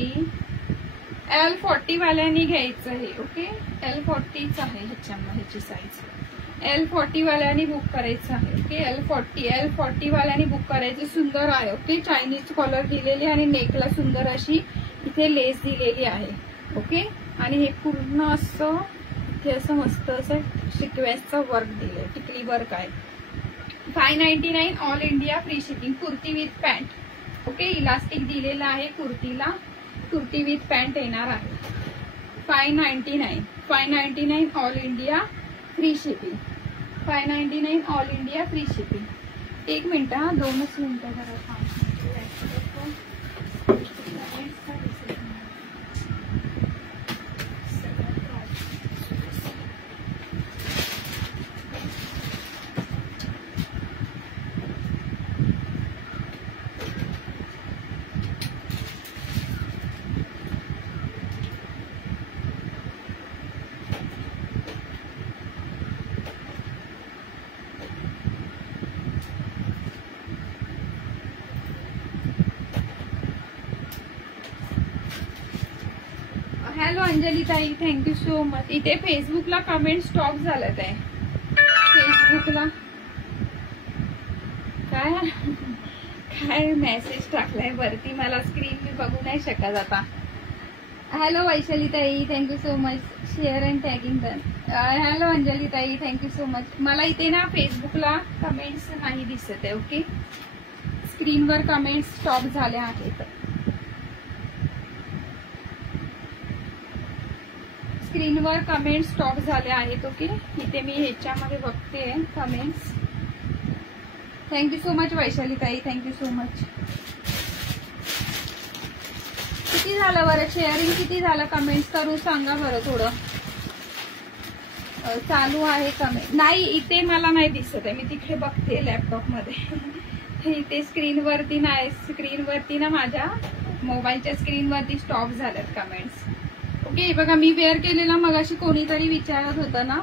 L40 वाल्यांनी घ्यायचं आहे. ओके L40च आहे ह्याची साईज. L40 वाल्यांनी बुक करायचं आहे. ओके L40 वाल्यांनी बुक करायचं. सुंदर आहे. ओके चायनीज कॉलर दिलेली आणि नेकला सुंदर अशी इथे लेस दिलेली आहे. ओके आणि हे पूर्ण असं इथे असं मस्त असं सिक्वेन्सचं वर्क दिलंय. टिकली वर्क आहे. 599 all India free shipping. Kurti with pant. Okay elastic दिलेला आहे कुर्तीला. कुर्ती विथ पॅन्ट येणार आहे. 599 all India free shipping. 599 all India free shipping. एक मिनिट हा 2च मिनिटं जरा अंजली ताई, थँक्यू सो मच. इथे फेसबुकला कमेंट स्टॉप झाल्यात आहे. फेसबुकला काय मेसेज टाकलाय वरती, मला स्क्रीन मी बघू नाही शकत आता. हॅलो वैशाली ताई, thank you so much. Share and tagging done. Hello Anjali ताई, थँक्यू सो मच. मला इथे ना फेसबुकला कमेंट्स नाही दिसत आहे. ओके, स्क्रीनवर कमेंट्स स्टॉप झाल्या आहेत. स्क्रीनवर कमेंट्स स्टॉप झाल्या आहेत. ओके, इथे मी ह्याच्यामध्ये बघते comments. Thank you so much Vaishali ताई, थँक्यू सो मच. किती झालं बरं शेअरिंग, किती झालं कमेंट्स करून सांगा बरं. थोडं चालू आहे कमेंट. नाही इथे मला नाही दिसत आहे, मी तिकडे बघते लॅपटॉप मध्ये. इथे स्क्रीनवरती नाही, स्क्रीनवरती ना माझ्या मोबाईलच्या स्क्रीनवरती स्टॉप झाल्यात कमेंट्स. ओके, बघा मी वेअर केलेला मगाशी कोणीतरी विचारत होतं ना,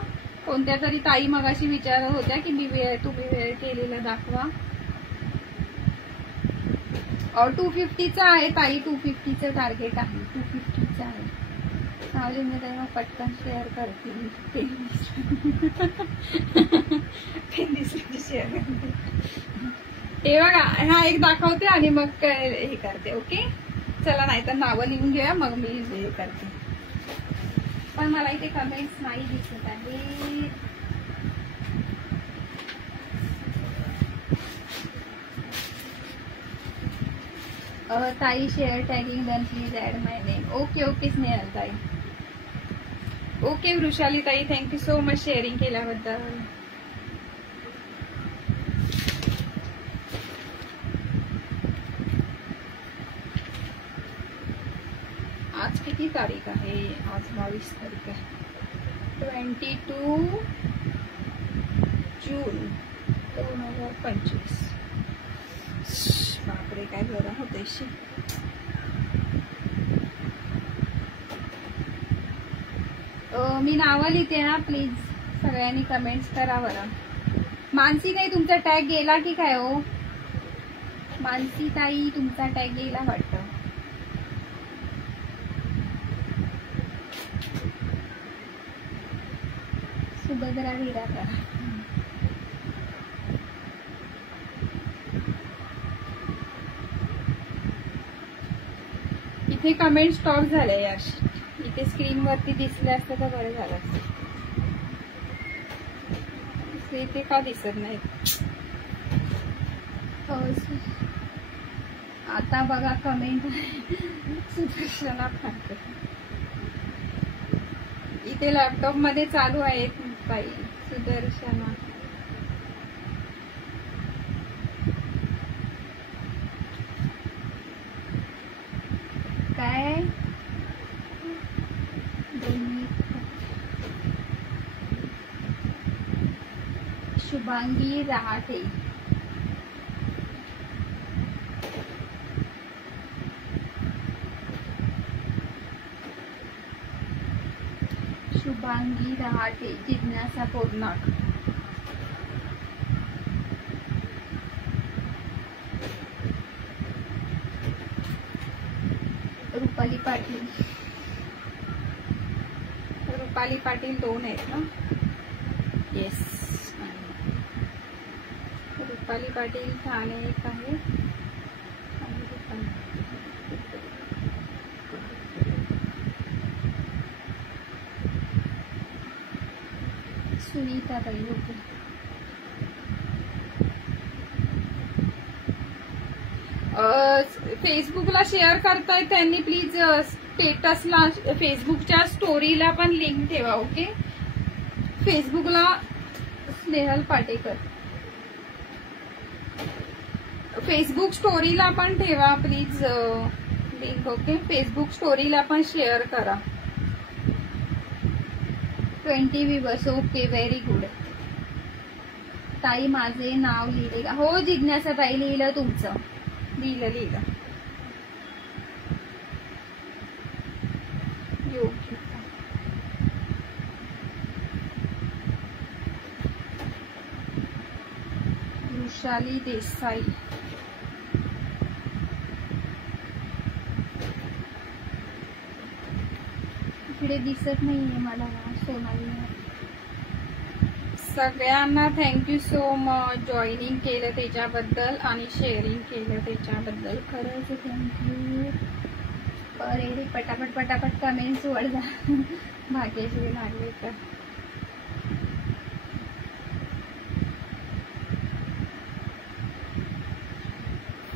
कोणत्या तरी ताई मगाशी विचारत होत्या की तुम्ही वेअर केलेलं दाखवा. 250चा आहे ताई, 250चं टार्गेट आहे, 250चं आहे. चालेल, मी मग पटकन शेअर करते. शेअर करते. हे बघा, हा एक दाखवते आणि मग हे करते. ओके चला, नाही तर नावं लिहून घेऊया मग मी हे करते. पण मला इथे कमेंट्स नाही दिसत आहे. Tai share tagging done, please add my name. Okay okay Snehal tai. Okay Vrushali ताई, थँक्यू सो मच शेअरिंग केल्याबद्दल. आज किती तारीख आहे? आज 22 तारीख आहे. 22 जून 2025. बापरे काय गरम होते. मी नावं लिहिते ना, प्लीज सगळ्यांनी कमेंट्स करा बरं. मानसी ताई तुमचा टॅग गेला की काय हो? मानसी ताई तुमचा टॅग गेला वाटतं. सुभद्रा विराकर. इथे कमेंट स्टॉप झाले यार. इथे स्क्रीनवरती दिसले असतं तर बरं झालं असतं. इथे का दिसत नाही? आता बघा कमेंट. सुदर्शना फाटे इथे लॅपटॉप मध्ये चालू आहे ताई. सुदर्शना काय? शुभांगी रहाटे. शुभांगी रहाटे. जिज्ञासा पोरनाक. रुपाली पाटील. रुपाली पाटील 2 आहेत ना? येस, रुपाली पाटील ठाणे एक आहे. सुनीता ताई. ओके, फेसबुकला शेअर करताय त्यांनी प्लीज स्टेटसला, फेसबुकच्या स्टोरीला पण लिंक ठेवा. ओके, फेसबुकला स्नेहल पाटेकर. फेसबुक स्टोरीला पण ठेवा प्लीज लिंक. ओके, फेसबुक स्टोरीला पण शेअर करा. 20 व्ह्यूअर्स. Okay, very good. ताई माझे नाव लिहिले का? हो जिज्ञासा ताई, लिहिलं तुमचं. लिहिलं. योग्य. वृषाली देसाई. मध्ये दिसत नाहीये मला ना सोनाली. सगळ्यांना थँक्यू सो मच जॉईनिंग केलं त्याच्याबद्दल आणि शेअरिंग केलं त्याच्याबद्दल. खरंच थँक्यू. अरे पटापट पटापट कमेंट्स वर जा. भाग्यश्री लागले तर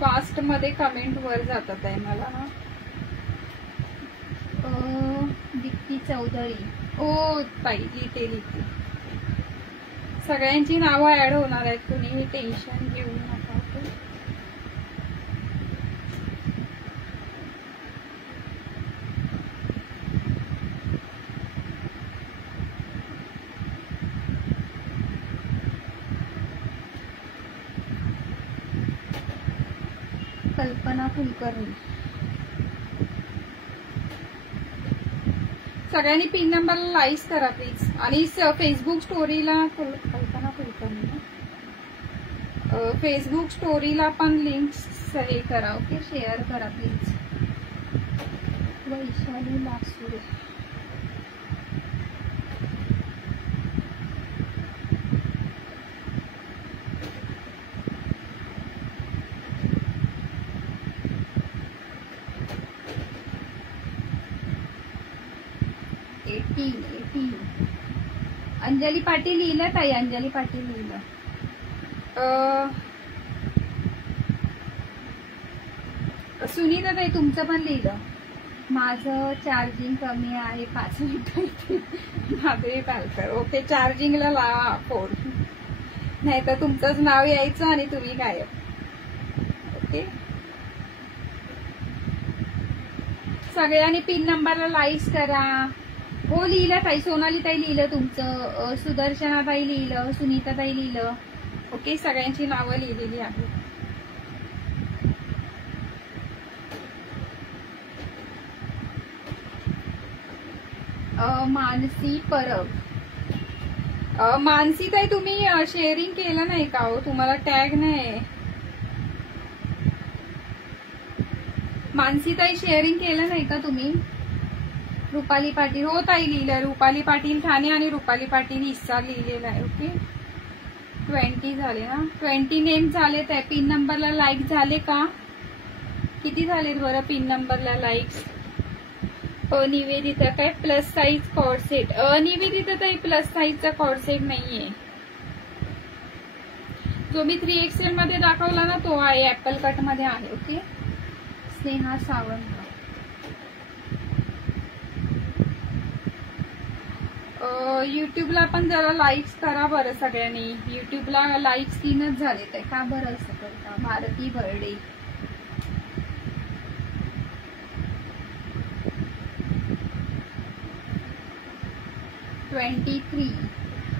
फास्ट मध्ये कमेंट वर जातात आहे मला. दीप्ती चौधरी. ओ ताई लिहिते लिहिते. सगळ्यांची नावं ऍड होणार आहेत, तुम्ही टेन्शन घेऊ नका. कल्पना कुलकर्णी. सगळ्यांनी पिन नंबरला लाईक करा प्लीज. आणि फेसबुक स्टोरीला कल्पना कुलकर्णी फेसबुक स्टोरीला पण लिंक्स हे करा. ओके शेअर करा प्लीज. वैशाली लासुरे. अंजली पाटील लिहिलं ताई. अंजली पाटील लिहिलं. सुनीता ताई तुमचं पण लिहिलं. माझं चार्जिंग कमी आहे 5 मिनिटं. माधुरी पालकर. ओके चार्जिंगला लावा फोन, नाही तर तुमचंच नाव यायचं आणि तुम्ही गायब. ओके सगळ्यांनी पिन नंबरला लाईक करा. हो लिहिलं ताई. सोनाली ताई लिहिलं तुमचं. सुदर्शना ताई लिहिलं. सुनीता ताई लिहिलं. ओके सगळ्यांची नावं लिहिलेली आहेत. मानसी परब. मानसी ताई तुम्ही शेअरिंग केलं नाही का हो? तुम्हाला टॅग नाही. मानसी ताई शेअरिंग केलं नाही का तुम्ही? रुपाली पाटील. हो ताई लिहिलं. रुपाली पाटील ठाणे आणि रुपाली पाटील हिस्सा लिहिलेला आहे. ओके 20 झाले ना. 20 नेम झालेत आहे. पिन नंबरला लाईक झाले का? किती झालेत बरं पिन नंबरला लाईक्स? निवेदिता काय प्लस साईज कॉर्सेट. निवेदिता ताई प्लस साईजचा कॉर्सेट नाहीये. जो मी 3XL मध्ये दाखवला ना तो आहे. ऍपल कट मध्ये आहे. ओके स्नेहा सावंत. युट्यूबला पण जरा लाईक्स करा बरं सगळ्यांनी. युट्यूबला लाईक्स 3च झालेत आहे. का बरं असं करता? भारती बर्डे.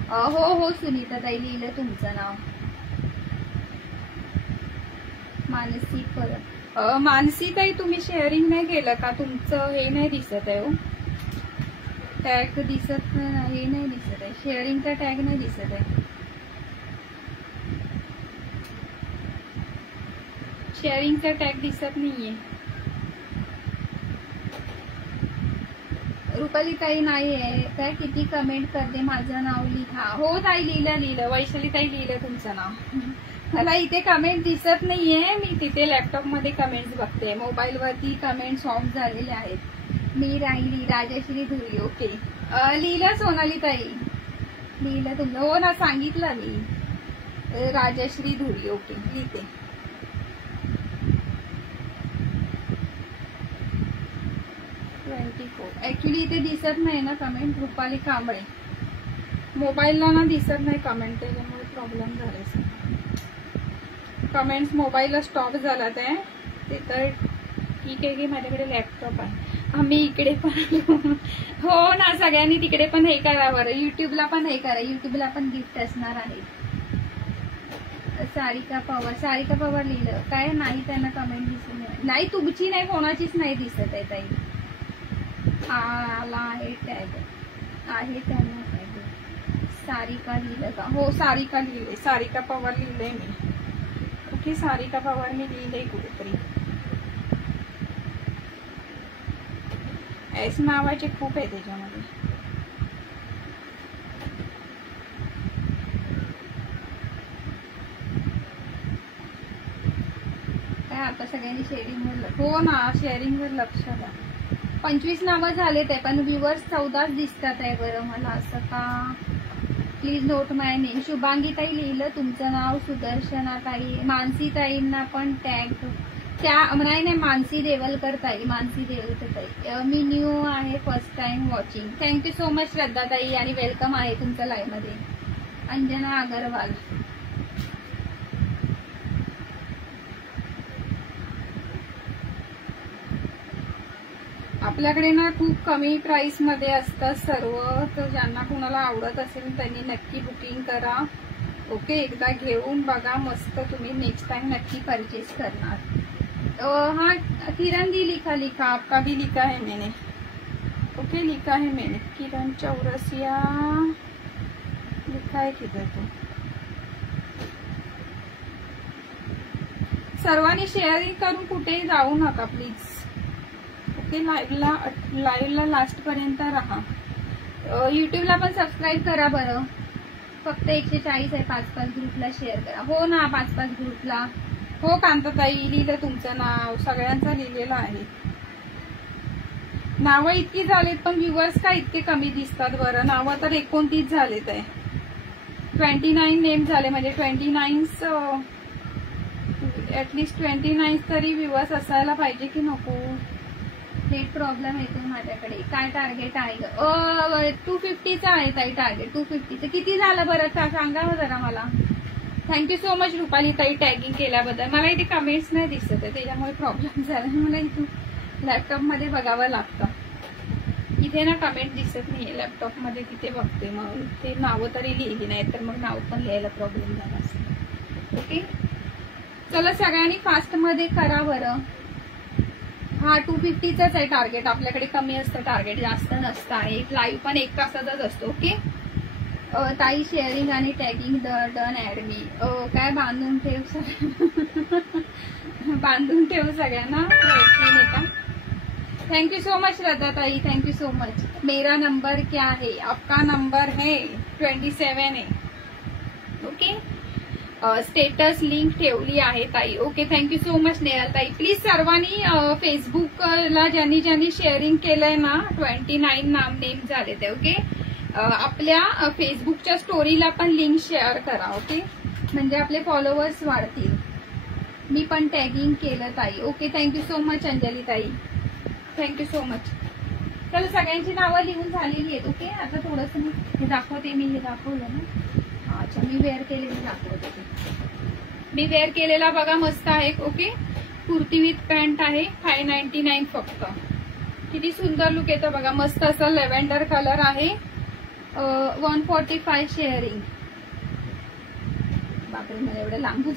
हो सुनीता ताई लिहिलं तुमचं नाव. मानसी परब. मानसी ताई तुम्ही शेअरिंग नाही केलं का? तुमचं हे नाही दिसत आहे. टॅग दिसत हे नाही दिसत आहे. शेअरिंगचा टॅग नाही दिसत आहे. शेअरिंगचा टॅग दिसत नाहीये. रुपाली ताई नाहीये काय? किती कमेंट करते. माझं नाव लिहा. हो ताई लिहिलं. वैशाली ताई लिहिलं तुमचं नाव. मला इथे कमेंट दिसत नाहीये. मी तिथे लॅपटॉप मध्ये कमेंट्स बघते. मोबाईल वरती कमेंट्स ऑफ झालेले आहेत. मी राहिली. राजश्री धुरी. ओके लिहिलं सोनाली ताई लिहिलं तुमचं. हो ना सांगितलं मी. राजश्री धुरी. ओके लिहिते. ऍक्च्युली इथे दिसत नाही ना कमेंट. रुपाली कांबळे. मोबाईलला ना दिसत नाही कमेंट त्याच्यामुळे प्रॉब्लेम झाले. कमेंट्स मोबाईलला स्टॉप झाला ते तर ठीक आहे की माझ्याकडे लॅपटॉप आहे. आम्ही इकडे पण हो ना सगळ्यांनी तिकडे पण हे करा बरं. युट्यूबला पण हे करा. युट्यूबला पण गिफ्ट असणार आहे. सारिका पवार लिहिलं काय? नाही त्यांना कमेंट दिसत नाही. तुमची नाही कोणाचीच नाही दिसत आहे ताई. आला आहे टॅग आहे त्यांना टॅग. सारिका लिहिलं का? हो सारिका लिहिले. सारिका पवार लिहिलंय मी. ओके सारिका पवार मी लिहिलंय कुठेतरी. एस नावाचे खूप आहे त्याच्यामध्ये. काय आता सगळ्यांनी शेअरिंगवर, हो ना, शेअरिंगवर लक्ष द्या. 25 नावं झालेत आहे पण व्ह्युअर्स 14 दिसतात आहे. बरं मला असं का? Please note my name. Shubhangi ताई लिहिलं तुमचं नाव. सुदर्शना ताई, मानसी ताईंना पण टॅग त्या नाही मानसी देवलकर ताई, मानसी देवलकर ताई. मी न्यू आहे, first time watching. Thank you so much Shraddha ताई आणि वेलकम आहे तुमच्या लाईव्ह मध्ये. अंजना अगरवाल, आपल्याकडे ना खूप कमी प्राइस मध्ये असतात सर्व, तर ज्यांना कोणाला आवडत असेल त्यांनी नक्की बुकिंग करा. ओके, एकदा घेऊन बघा, मस्त तुम्ही नेक्स्ट टाइम नक्की परचेस करणार. हाँ किरण दी लिखा आपका भी लिखा है मैंने. ओके लिखा है मैंने. किरण चौरसिया लिखा है किधर तो. सर्वांनी शेअरिंग करून कुठेही जाऊ नका प्लीज. ओके, लाईव्हला लास्ट पर्यंत राहा. युट्यूबला पण सबस्क्राईब करा बरं. फक्त 140 आहे. 5-5 ग्रुपला शेअर करा. हो ना, 5-5 ग्रुपला. हो कांताताई, लिहिलं तुमचं नाव, सगळ्यांचं लिहिलेलं आहे. नावं इतकी झालीत पण व्ह्युअर्स का इतके कमी दिसतात बरं. नावं तर 29 झालेत आहे. 29 नेम झाले, म्हणजे 29 ऍटलिस्ट 29 तरी व्ह्युअर्स असायला पाहिजे की नको. नेट प्रॉब्लेम येतो माझ्याकडे. काय टार्गेट आहे? 250चा आहे ताई टार्गेट. 250चं किती झालं बरं सांगा जरा मला. थँक्यू सो मच रुपाली ताई टॅगिंग केल्याबद्दल. मला इथे कमेंट्स नाही दिसत आहे त्याच्यामुळे प्रॉब्लेम झाला. मला इथून लॅपटॉप मध्ये बघावं लागतं. इथे ना कमेंट दिसत नाहीये लॅपटॉप मध्ये, तिथे बघते मग ते नावं तरी लिहिली नाही तर मग नाव पण लिहायला प्रॉब्लेम झाला असेल. ओके, चला सगळ्यांनी फास्ट मध्ये करा बरं. हा 250चाच आहे टार्गेट. आपल्याकडे कमी असतं टार्गेट, जास्त नसतं. आणि लाईव्ह पण 1 तासाचाच असतो. ओके ताई, शेअरिंग आणि टॅगिंग डन ऍड मी. काय बांधून ठेव बांधून ठेव सगळ्यांना. थँक्यू सो मच श्रद्धा ताई, थँक्यू सो मच. मेरा नंबर क्या है? आपका नंबर है 27 है. ओके, स्टेटस लिंक ठेवली आहे ताई. Okay, thank you so much Nehal ताई. प्लीज सर्वांनी फेसबुकला ज्यांनी शेअरिंग केलंय ना 29 नाम नेम झाले ते. ओके, आपल्या फेसबुकच्या स्टोरीला पण लिंक शेअर करा. ओके, म्हणजे आपले फॉलोअर्स वाढतील. मी पण टॅगिंग केलं ताई. Okay, thank you so much Anjali ताई, थँक्यू सो मच. चला सगळ्यांची नावं लिहून झालेली आहेत. ओके, आता थोडंसं मी हे दाखवते. मी हे दाखवलं ना. अच्छा, मी वेअर केलेली दाखवते. मी वेअर केलेला बघा, मस्त आहे. ओके, कुर्ती विथ पॅन्ट आहे. 599 फक्त. किती सुंदर लुक येतो बघा, मस्त असं लेव्हेंडर कलर आहे. 145 शेअरिंग. बापरे, मला एवढं लांब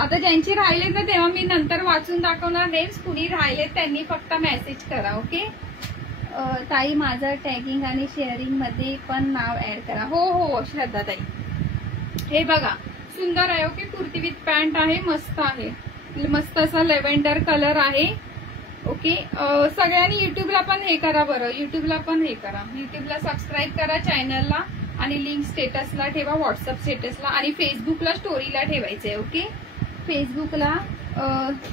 आता ज्यांची राहिलेत ना तेव्हा मी नंतर वाचून दाखवणार. नेम्स कुणी राहिलेत त्यांनी फक्त मेसेज करा. ओके ताई, माझं टॅगिंग आणि शेअरिंग मध्ये पण नाव ऍड करा. हो हो श्रद्धा ताई. हे बघा सुंदर आहे. ओके, कुर्ती विथ पॅन्ट आहे, मस्त आहे. मस्त असा लेव्हेंडर कलर आहे. ओके, सगळ्यांनी युट्यूबला पण हे करा बरं. युट्यूबला पण हे करा. युट्यूबला सबस्क्राईब करा चॅनलला आणि लिंक स्टेटसला ठेवा, व्हॉट्सअप स्टेटसला आणि फेसबुकला स्टोरीला ठेवायचंय. ओके, फेसबुकला.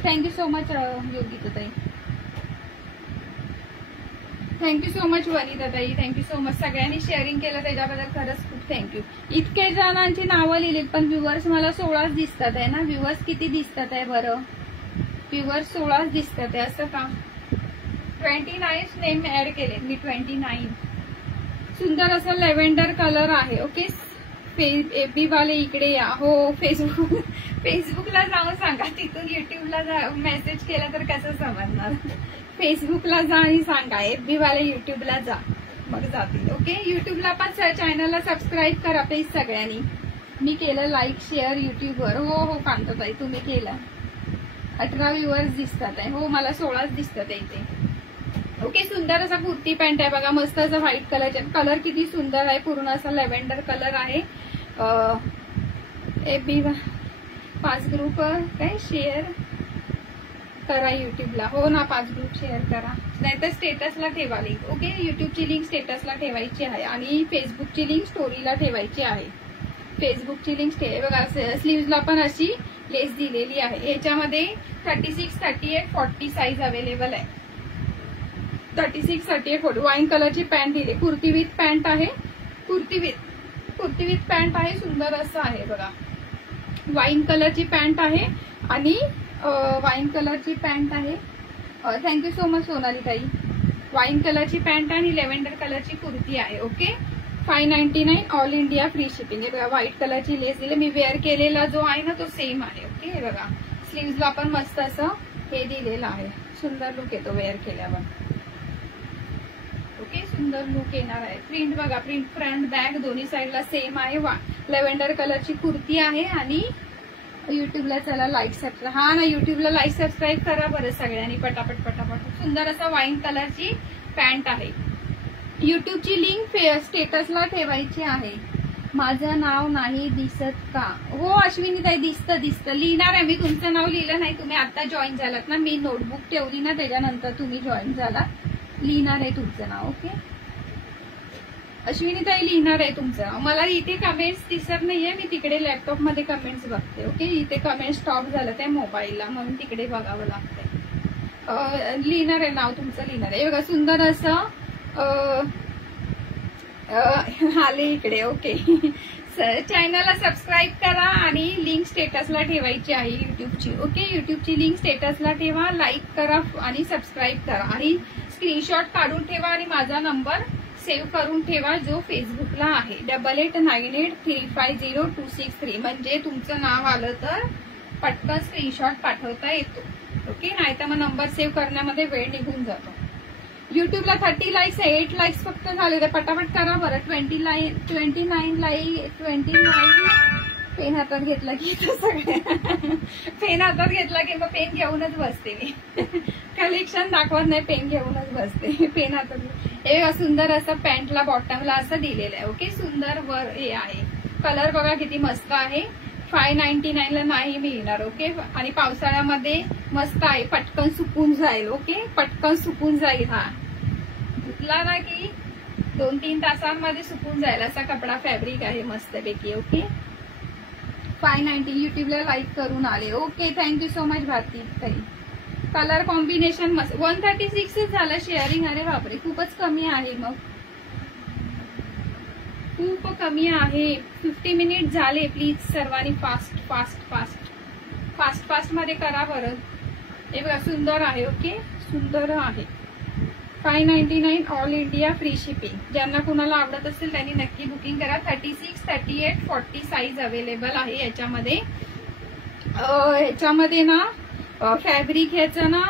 थँक्यू सो मच योगिता ताई, थँक्यू सो मच वनिता ताई, थँक्यू सो मच. सगळ्यांनी शेअरिंग केलं त्याच्याबद्दल खरंच खूप थँक्यू. इतके जणांची नावं लिहिलीत पण व्ह्युअर्स मला 16 दिसतात आहे ना. व्ह्युअर्स किती दिसतात आहे बरं? व्ह्युअर्स 16 दिसतात आहे, असं का? 29 नेम ऍड केले मी. 29. सुंदर असं लेव्हेंडर कलर आहे. ओके, एफबी वाले इकडे या. हो, फेसबुकला जाऊन सांगा. तिथून युट्यूबला मेसेज केला तर कसं समजणार? फेसबुकला जा आणि सांगा. एफबी वाले युट्यूबला जा, मग जातील. ओके, युट्यूबला पण चॅनलला सबस्क्राईब करा प्लीज सगळ्यांनी. मी केलं लाईक शेअर युट्यूबवर. हो हो कांताताई, तुम्ही केलं. 18 व्ह्युअर्स दिसतात आहे. हो, मला 16 दिसतात आहे इथे. ओके, सुंदर असा कुर्ती पॅन्ट आहे बघा, मस्त असं व्हाईट कलरचा. कलर किती सुंदर आहे, पूर्ण असा लेव्हेंडर कलर आहे. एफबी 5 ग्रुप काय शेअर करा युट्यूबला. हो ना, 5 ग्रुप शेअर करा, नाहीतर स्टेटसला ठेवा लिंक. ओके, युट्यूबची लिंक स्टेटसला ठेवायची आहे आणि फेसबुकची लिंक स्टोरीला ठेवायची आहे. फेसबुकची लिंक बघा, स्लीव्हजला पण अशी लेस दिलेली आहे. याच्यामध्ये 36, 38, 40 साईज अवेलेबल आहे. 36, 38, 40. वाईन कलरची पॅन्ट दिली. कुर्ती विथ पॅन्ट आहे. कुर्ती विथ पॅन्ट आहे. सुंदर असं आहे बघा. वाईन कलरची पॅन्ट आहे आणि वाईन कलरची पॅन्ट आहे. थँक्यू सो मच सोनाली ताई. वाईन कलरची पॅन्ट आणि लेव्हेंडर कलरची कुर्ती आहे. Okay, 599 all India free shipping. हे बघा, व्हाईट कलरची लेस दिली. मी वेअर केलेला जो आहे ना तो सेम आहे. ओके, हे बघा, स्लीव्हजला पण मस्त असं हे दिलेलं आहे. सुंदर लुक येतो वेअर केल्यावर. ओके, सुंदर लुक येणार आहे. प्रिंट बघा, प्रिंट फ्रंट बॅक दोन्ही साईडला सेम आहे. लेव्हेंडर कलरची कुर्ती आहे आणि युट्यूबला चला लाईक सबस्क्राईब. हा ना, युट्यूबला लाईक सबस्क्राईब करा बरं सगळ्यांनी पटापट पटापट. सुंदर असं वाईन कलरची पॅन्ट आहे. युट्यूबची लिंक स्टेटसला ठेवायची आहे. माझं नाव नाही दिसत का? हो अश्विनी ताई, दिसतं. लिहिणार आहे मी. तुमचं नाव लिहिलं नाही, तुम्ही आता जॉईन झालात ना. मी नोटबुक ठेवली ना, त्याच्यानंतर तुम्ही जॉईन झालात. लिहिणार आहे तुमचं नाव. ओके अश्विनी ताई, लिहिणार आहे तुमचं. मला इथे कमेंट्स दिसत नाहीये, मी तिकडे लॅपटॉप मध्ये कमेंट्स बघते. ओके, इथे कमेंट स्टॉप झालं त्या मोबाईलला, म्हणून तिकडे बघावं लागतंय. लिहिणार आहे नाव तुमचं, लिहिणार आहे. बघा, सुंदर असं आले इकडे. ओके, चॅनलला सबस्क्राईब करा आणि लिंक स्टेटसला ठेवायची आहे युट्यूबची. ओके, युट्यूबची लिंक स्टेटसला ठेवा, लाईक करा आणि सबस्क्राईब करा आणि स्क्रीनशॉट काढून ठेवा आणि माझा नंबर सेव्ह करून ठेवा जो फेसबुकला आहे. 8898350263. म्हणजे तुमचं नाव आलं तर पटकन स्क्रीनशॉट पाठवता येतो. ओके, नाही तर मग नंबर सेव्ह करण्यामध्ये वेळ निघून जातो. युट्यूबला 30 लाईक्स आहे, 8 लाईक्स फक्त झाले. पटापट करा बरं. 29 लाईक. पेन हातात घेतला की पेन हातात घेतला की मग पेन घेऊनच बसते मी. कलेक्शन दाखवत नाही, पेन घेऊनच बसते. पेन हातात. हे सुंदर असं पॅन्टला बॉटमला असं दिलेलं आहे. ओके, सुंदर वर हे आहे. कलर बघा किती मस्त आहे. 599 ला नाही मिळणार. ओके, आणि पावसाळ्यामध्ये मस्त आहे, पटकन सुकून जाईल. ओके, पटकन सुकून जाईल. हा धुतला ना की 2-3 तासांमध्ये सुकून जाईल असा कपडा, फॅब्रिक आहे मस्तपैकी. ओके, 590. युट्यूबला लाईक करून आले. Okay, thank you so much Bharati ताई. कलर कॉम्बिनेशन मस्त. 136 झालं शेअरिंग. अरे बापरे, खूपच कमी आहे. मग खूप कमी आहे. 50 मिनिट झाले. प्लीज सर्वांनी फास्ट मध्ये करा बरं. हे बघा, सुंदर आहे. ओके, सुंदर आहे. 599 ऑल इंडिया फ्री शिपिंग. ज्यांना कुणाला आवडत असेल त्यांनी नक्की बुकिंग करा. 36, 38, 40 साईज अवेलेबल आहे याच्यामध्ये. ह्याच्यामध्ये ना फॅब्रिक ह्याचं ना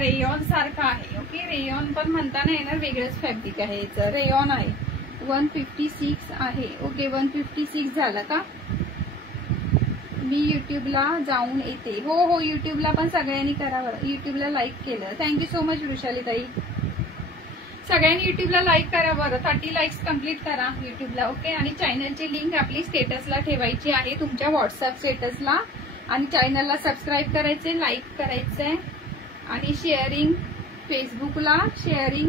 रेयॉन सारखं आहे. ओके, रेयॉन पण म्हणता नाही येणार, वेगळंच फॅब्रिक आहे याचं. रेयॉन आहे. 156 आहे. ओके, 156 झालं का? मी युट्यूबला जाऊन येते. हो, युट्यूबला पण सगळ्यांनी करा बरं. युट्यूबला लाईक केलं. थँक्यू सो मच वृषाली ताई. सगळ्यांनी युट्यूबला लाईक करा बरं. 30 लाईक्स कम्प्लीट करा युट्यूबला. ओके, आणि चॅनलची लिंक आपली स्टेटसला ठेवायची आहे, तुमच्या व्हॉट्सअप स्टेटसला. आणि चॅनलला सबस्क्राईब करायचे, लाईक करायचंय आणि शेअरिंग, फेसबुकला शेअरिंग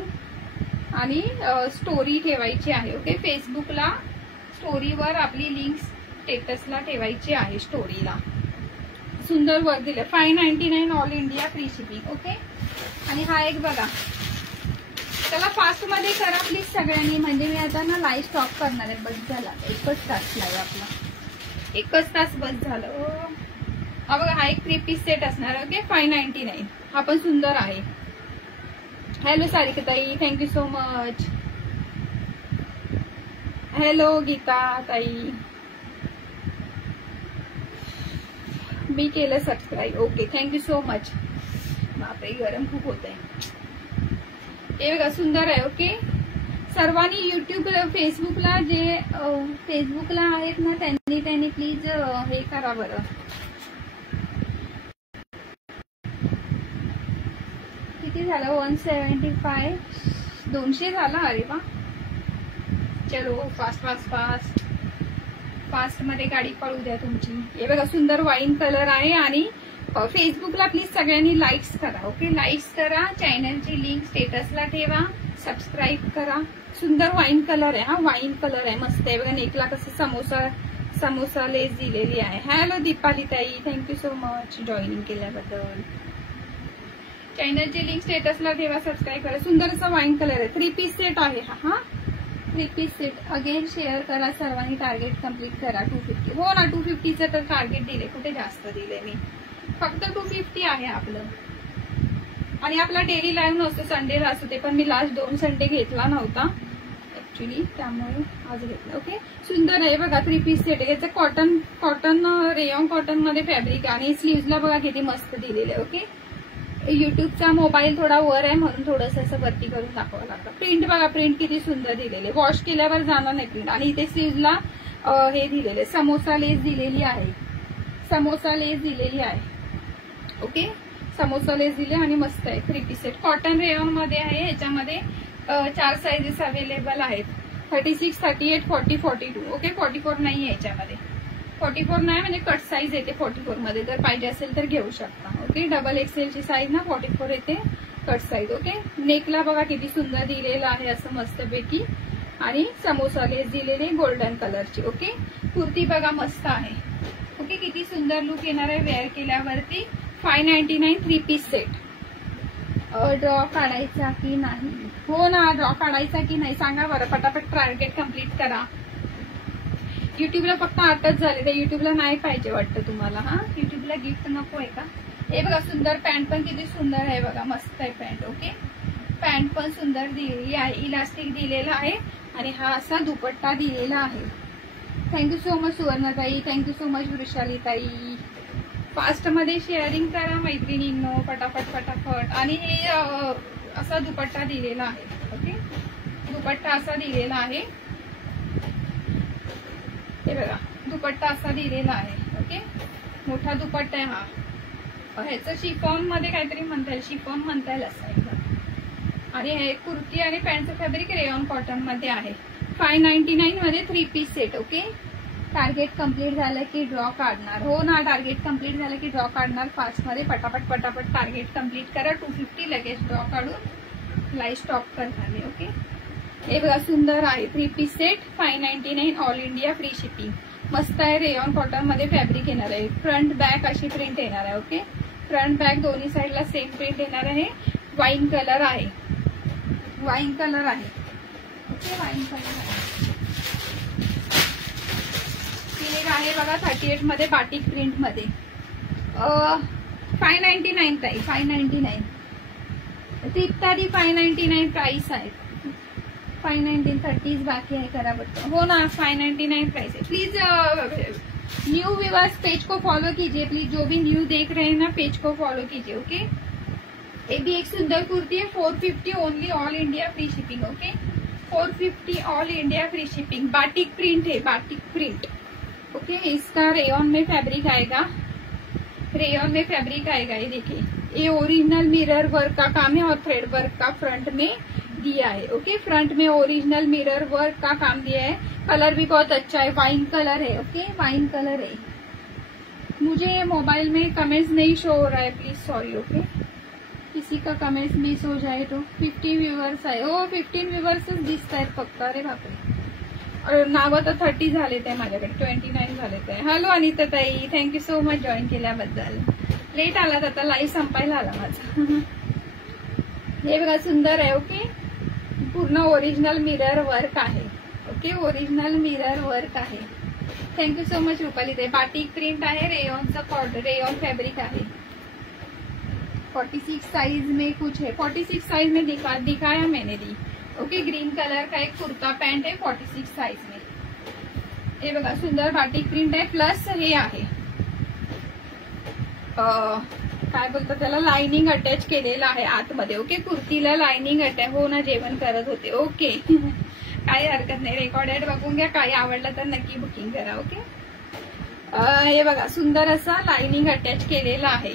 आणि स्टोरी ठेवायची आहे. ओके, फेसबुकला स्टोरीवर आपली लिंक स्टेटसला ठेवायची आहे, स्टोरीला. सुंदर वर्क दिलं. 599 all India free shipping. Okay, आणि हा एक बघा, त्याला फास्ट मध्ये करा प्लीज सगळ्यांनी, म्हणजे मी आता ना लाईव्ह स्टॉप करणार आहे. बस झाला, 1च तास लाईव्ह आपला, 1च तास बस झालं. हा बघा, हा एक 3 पीस सेट असणार. ओके, 599. हा पण सुंदर आहे. Hello Sarika tai, thank you so much. Hello Geeta tai, मी केलं subscribe. Okay, thank you so much. बापरे, गरम खूप होत आहे. हे बघा, सुंदर आहे. ओके, सर्वांनी युट्यूब, फेसबुकला जे फेसबुकला आहेत ना त्यांनी प्लीज हे करा बरं. किती झालं? 175, 200 झाला. अरे वा, चलो फास्ट मध्ये गाडी पळू द्या तुमची. हे बघा, सुंदर वाईन कलर आहे आणि फेसबुकला प्लीज सगळ्यांनी लाईक्स करा. ओके, लाईक्स करा. चॅनलची लिंक स्टेटसला ठेवा. सबस्क्राईब करा. सुंदर वाईन कलर आहे. हा वाईन कलर आहे, मस्त आहे बघा. नेकला कसं समोसा लेस दिलेली आहे. हॅलो दीपाली ताई, थँक्यू सो मच जॉईनिंग केल्याबद्दल. चॅनलची लिंक स्टेटसला ठेवा, सबस्क्राईब करा. सुंदर असा वाईन कलर आहे. 3 पीस सेट आहे हा 3 पीस सेट. अगेन शेअर करा सर्वांनी. टार्गेट कम्प्लीट करा. 250. हो ना, 250चं तर टार्गेट दिले. कुठे जास्त दिले मी, फक्त 250 आहे आपलं. आणि आपला डेली लाईव्ह नसतो, संडेला असतो. ते पण मी लास्ट 2 संडे घेतला नव्हता ऍक्च्युली, त्यामुळे आज घेतलं. ओके, सुंदर आहे बघा. 3 पीस सेट आहे. याचं कॉटन रेयॉन कॉटन मध्ये फॅब्रिक आणि स्लीव्हजला बघा किती मस्त दिलेले. ओके, युट्यूबचा मोबाईल थोडा वर आहे म्हणून थोडंसं असं वरती करून दाखवावं लागतं. प्रिंट बघा, प्रिंट किती सुंदर दिलेले. वॉश केल्यावर जाणार नाही प्रिंट. आणि इथे स्लीव्हजला हे दिलेले समोसा लेस दिलेली आहे. समोसा लेस दिलेली आहे. ओके, समोसा लेस दिले आणि मस्त आहे. 3 पीस सेट कॉटन रेयॉन मध्ये आहे. ह्याच्यामध्ये 4 साइजेस अवेलेबल आहेत. 36, 38, 40, 42. ओके, 44 नाही आहे याच्यामध्ये. 44 नाही म्हणजे कट साईज येते 44 मध्ये. जर पाहिजे असेल तर घेऊ शकता. ओके, डबल एक्सेल ची साईज ना 44 येते कट साईज. ओके, नेकला बघा किती सुंदर दिलेलं आहे असं मस्तपैकी. आणि समोसा लेस दिलेले गोल्डन कलरची. ओके, कुर्ती बघा मस्त आहे. ओके, किती सुंदर लुक येणार आहे वेअर केल्यावरती. 599 3 पीस सेट. ड्रॉ काढायचा की नाही? हो ना, ड्रॉ काढायचा की नाही सांगा बरं. पटापट टार्गेट कम्प्लीट करा. युट्यूबला फक्त 8च झाले. तर युट्यूबला नाही पाहिजे वाटतं तुम्हाला. हा, युट्यूबला गिफ्ट नको आहे का? हे बघा सुंदर पॅन्ट पण किती सुंदर आहे बघा. मस्त आहे पॅन्ट. ओके, पॅन्ट पण सुंदर दिलेली आहे. इलास्टिक दिलेला आहे आणि हा असा दुपट्टा दिलेला आहे. थँक्यू सो मच सुवर्णाताई. थँक्यू सो मच वृषालीताई. फास्ट मध्ये शेअरिंग करा मैत्रिणींनो, पटापट. आणि हे असा दुपट्टा दिलेला आहे. ओके, दुपट्टा असा दिलेला आहे. हे बघा, दुपट्टा असा दिलेला आहे. ओके, मोठा दुपट्टा आहे हा. ह्याचं शिफॉन मध्ये काहीतरी म्हणता येईल, शिफॉन म्हणता येईल असं एकदम. आणि हे कुर्ती आणि पॅन्टचं फॅब्रिक रेयॉन कॉटन मध्ये आहे. 599 मध्ये 3 piece set. Okay, target complete झालं की ड्रॉ काढणार. हो ना, टार्गेट कम्प्लीट झालं की ड्रॉ काढणार. फास्ट मध्ये पटापट टार्गेट कम्प्लीट करा. 250 लगेच ड्रॉ काढून लाईव्ह स्टॉप करणार मी. ओके, हे बघा सुंदर आहे. 3 piece set 599 all India free shipping. मस्त आहे. रेयॉन कॉटन मध्ये फॅब्रिक येणार आहे. फ्रंट बॅक अशी प्रिंट येणार आहे. ओके, फ्रंट बॅक दोन्ही साईडला सेम प्रिंट येणार आहे. वाईन कलर आहे. वाईन कलर आहे. ओके, वाईन कलर आहे. एक आहे बघा 38 मध्ये बाटिक प्रिंट मध्ये. 599 ताई. 599 तरी 599 प्राइस आहे. 599 30 बाकी है करा बट हो ना 599 प्राइस है. प्लीज न्यू व्यूअर्स पेज को फॉलो कीजिए प्लीज. जो भी न्यू देख रहे हैं ना पेज को फॉलो कीजिए. ओके, ये भी एक सुंदर कुर्ती है. 450 only all India free shipping. Okay, 450 all India free shipping. Batik print है, बाटिक प्रिंट. ओके, इसका रेयॉन में फैब्रिक आएगा. रेयॉन में फैब्रिक आएगा. ये देखिए, ये ओरिजिनल मिरर वर्क का काम है और थ्रेड वर्क का फ्रंट में दिया है. ओके, फ्रंट में ओरिजिनल मिरर वर्क का काम दिया है. कलर भी बहुत अच्छा है. वाइन कलर है. ओके, वाइन कलर है. मुझे मोबाइल में कमेंट्स नहीं शो हो रहा है प्लीज सॉरी. ओके, किसी का कमेंट्स मिस हो जाए तो. 50 व्ह्यूअर्स आहे. हो 15 व्ह्यूअर्सच दिसत आहेत फक्त. अरे बापरे, नावं तर 30 झालेत आहे माझ्याकडे. 29 झालेत आहे. हॅलो अनिता ताई, थँक्यू सो मच जॉईन केल्याबद्दल. लेट आलात, आता लाईव्ह संपायला आला माझा. हे बघा सुंदर आहे. ओके, पूर्ण ओरिजिनल मिरर वर्क आहे. ओके, ओरिजिनल मिरर वर्क आहे. थँक्यू सो मच रुपाली ताई. बाटिक प्रिंट आहे. रेयॉनचा रेयॉन फैब्रिक आहे. 46 साइज में कुछ है. 46 साइज में दिखाया मैंने दी. ओके, ग्रीन कलर का एक कुर्ता पैंट है 46 साइज में. हे बघा सुंदर बाटिक प्रिंट आहे. प्लस हे आहे काय बोलतात त्याला, लाइनिंग अटॅच केलेलं आहे आतमध्ये. ओके, कुर्तीला लाइनिंग अटॅच. हो ना, जेवण करत होते. ओके, काही हरकत नाही. रेकॉर्डेड बघून घ्या. काही आवडलं तर नक्की बुकिंग करा. ओके, हे बघा सुंदर असा लाइनिंग अटॅच केलेला आहे.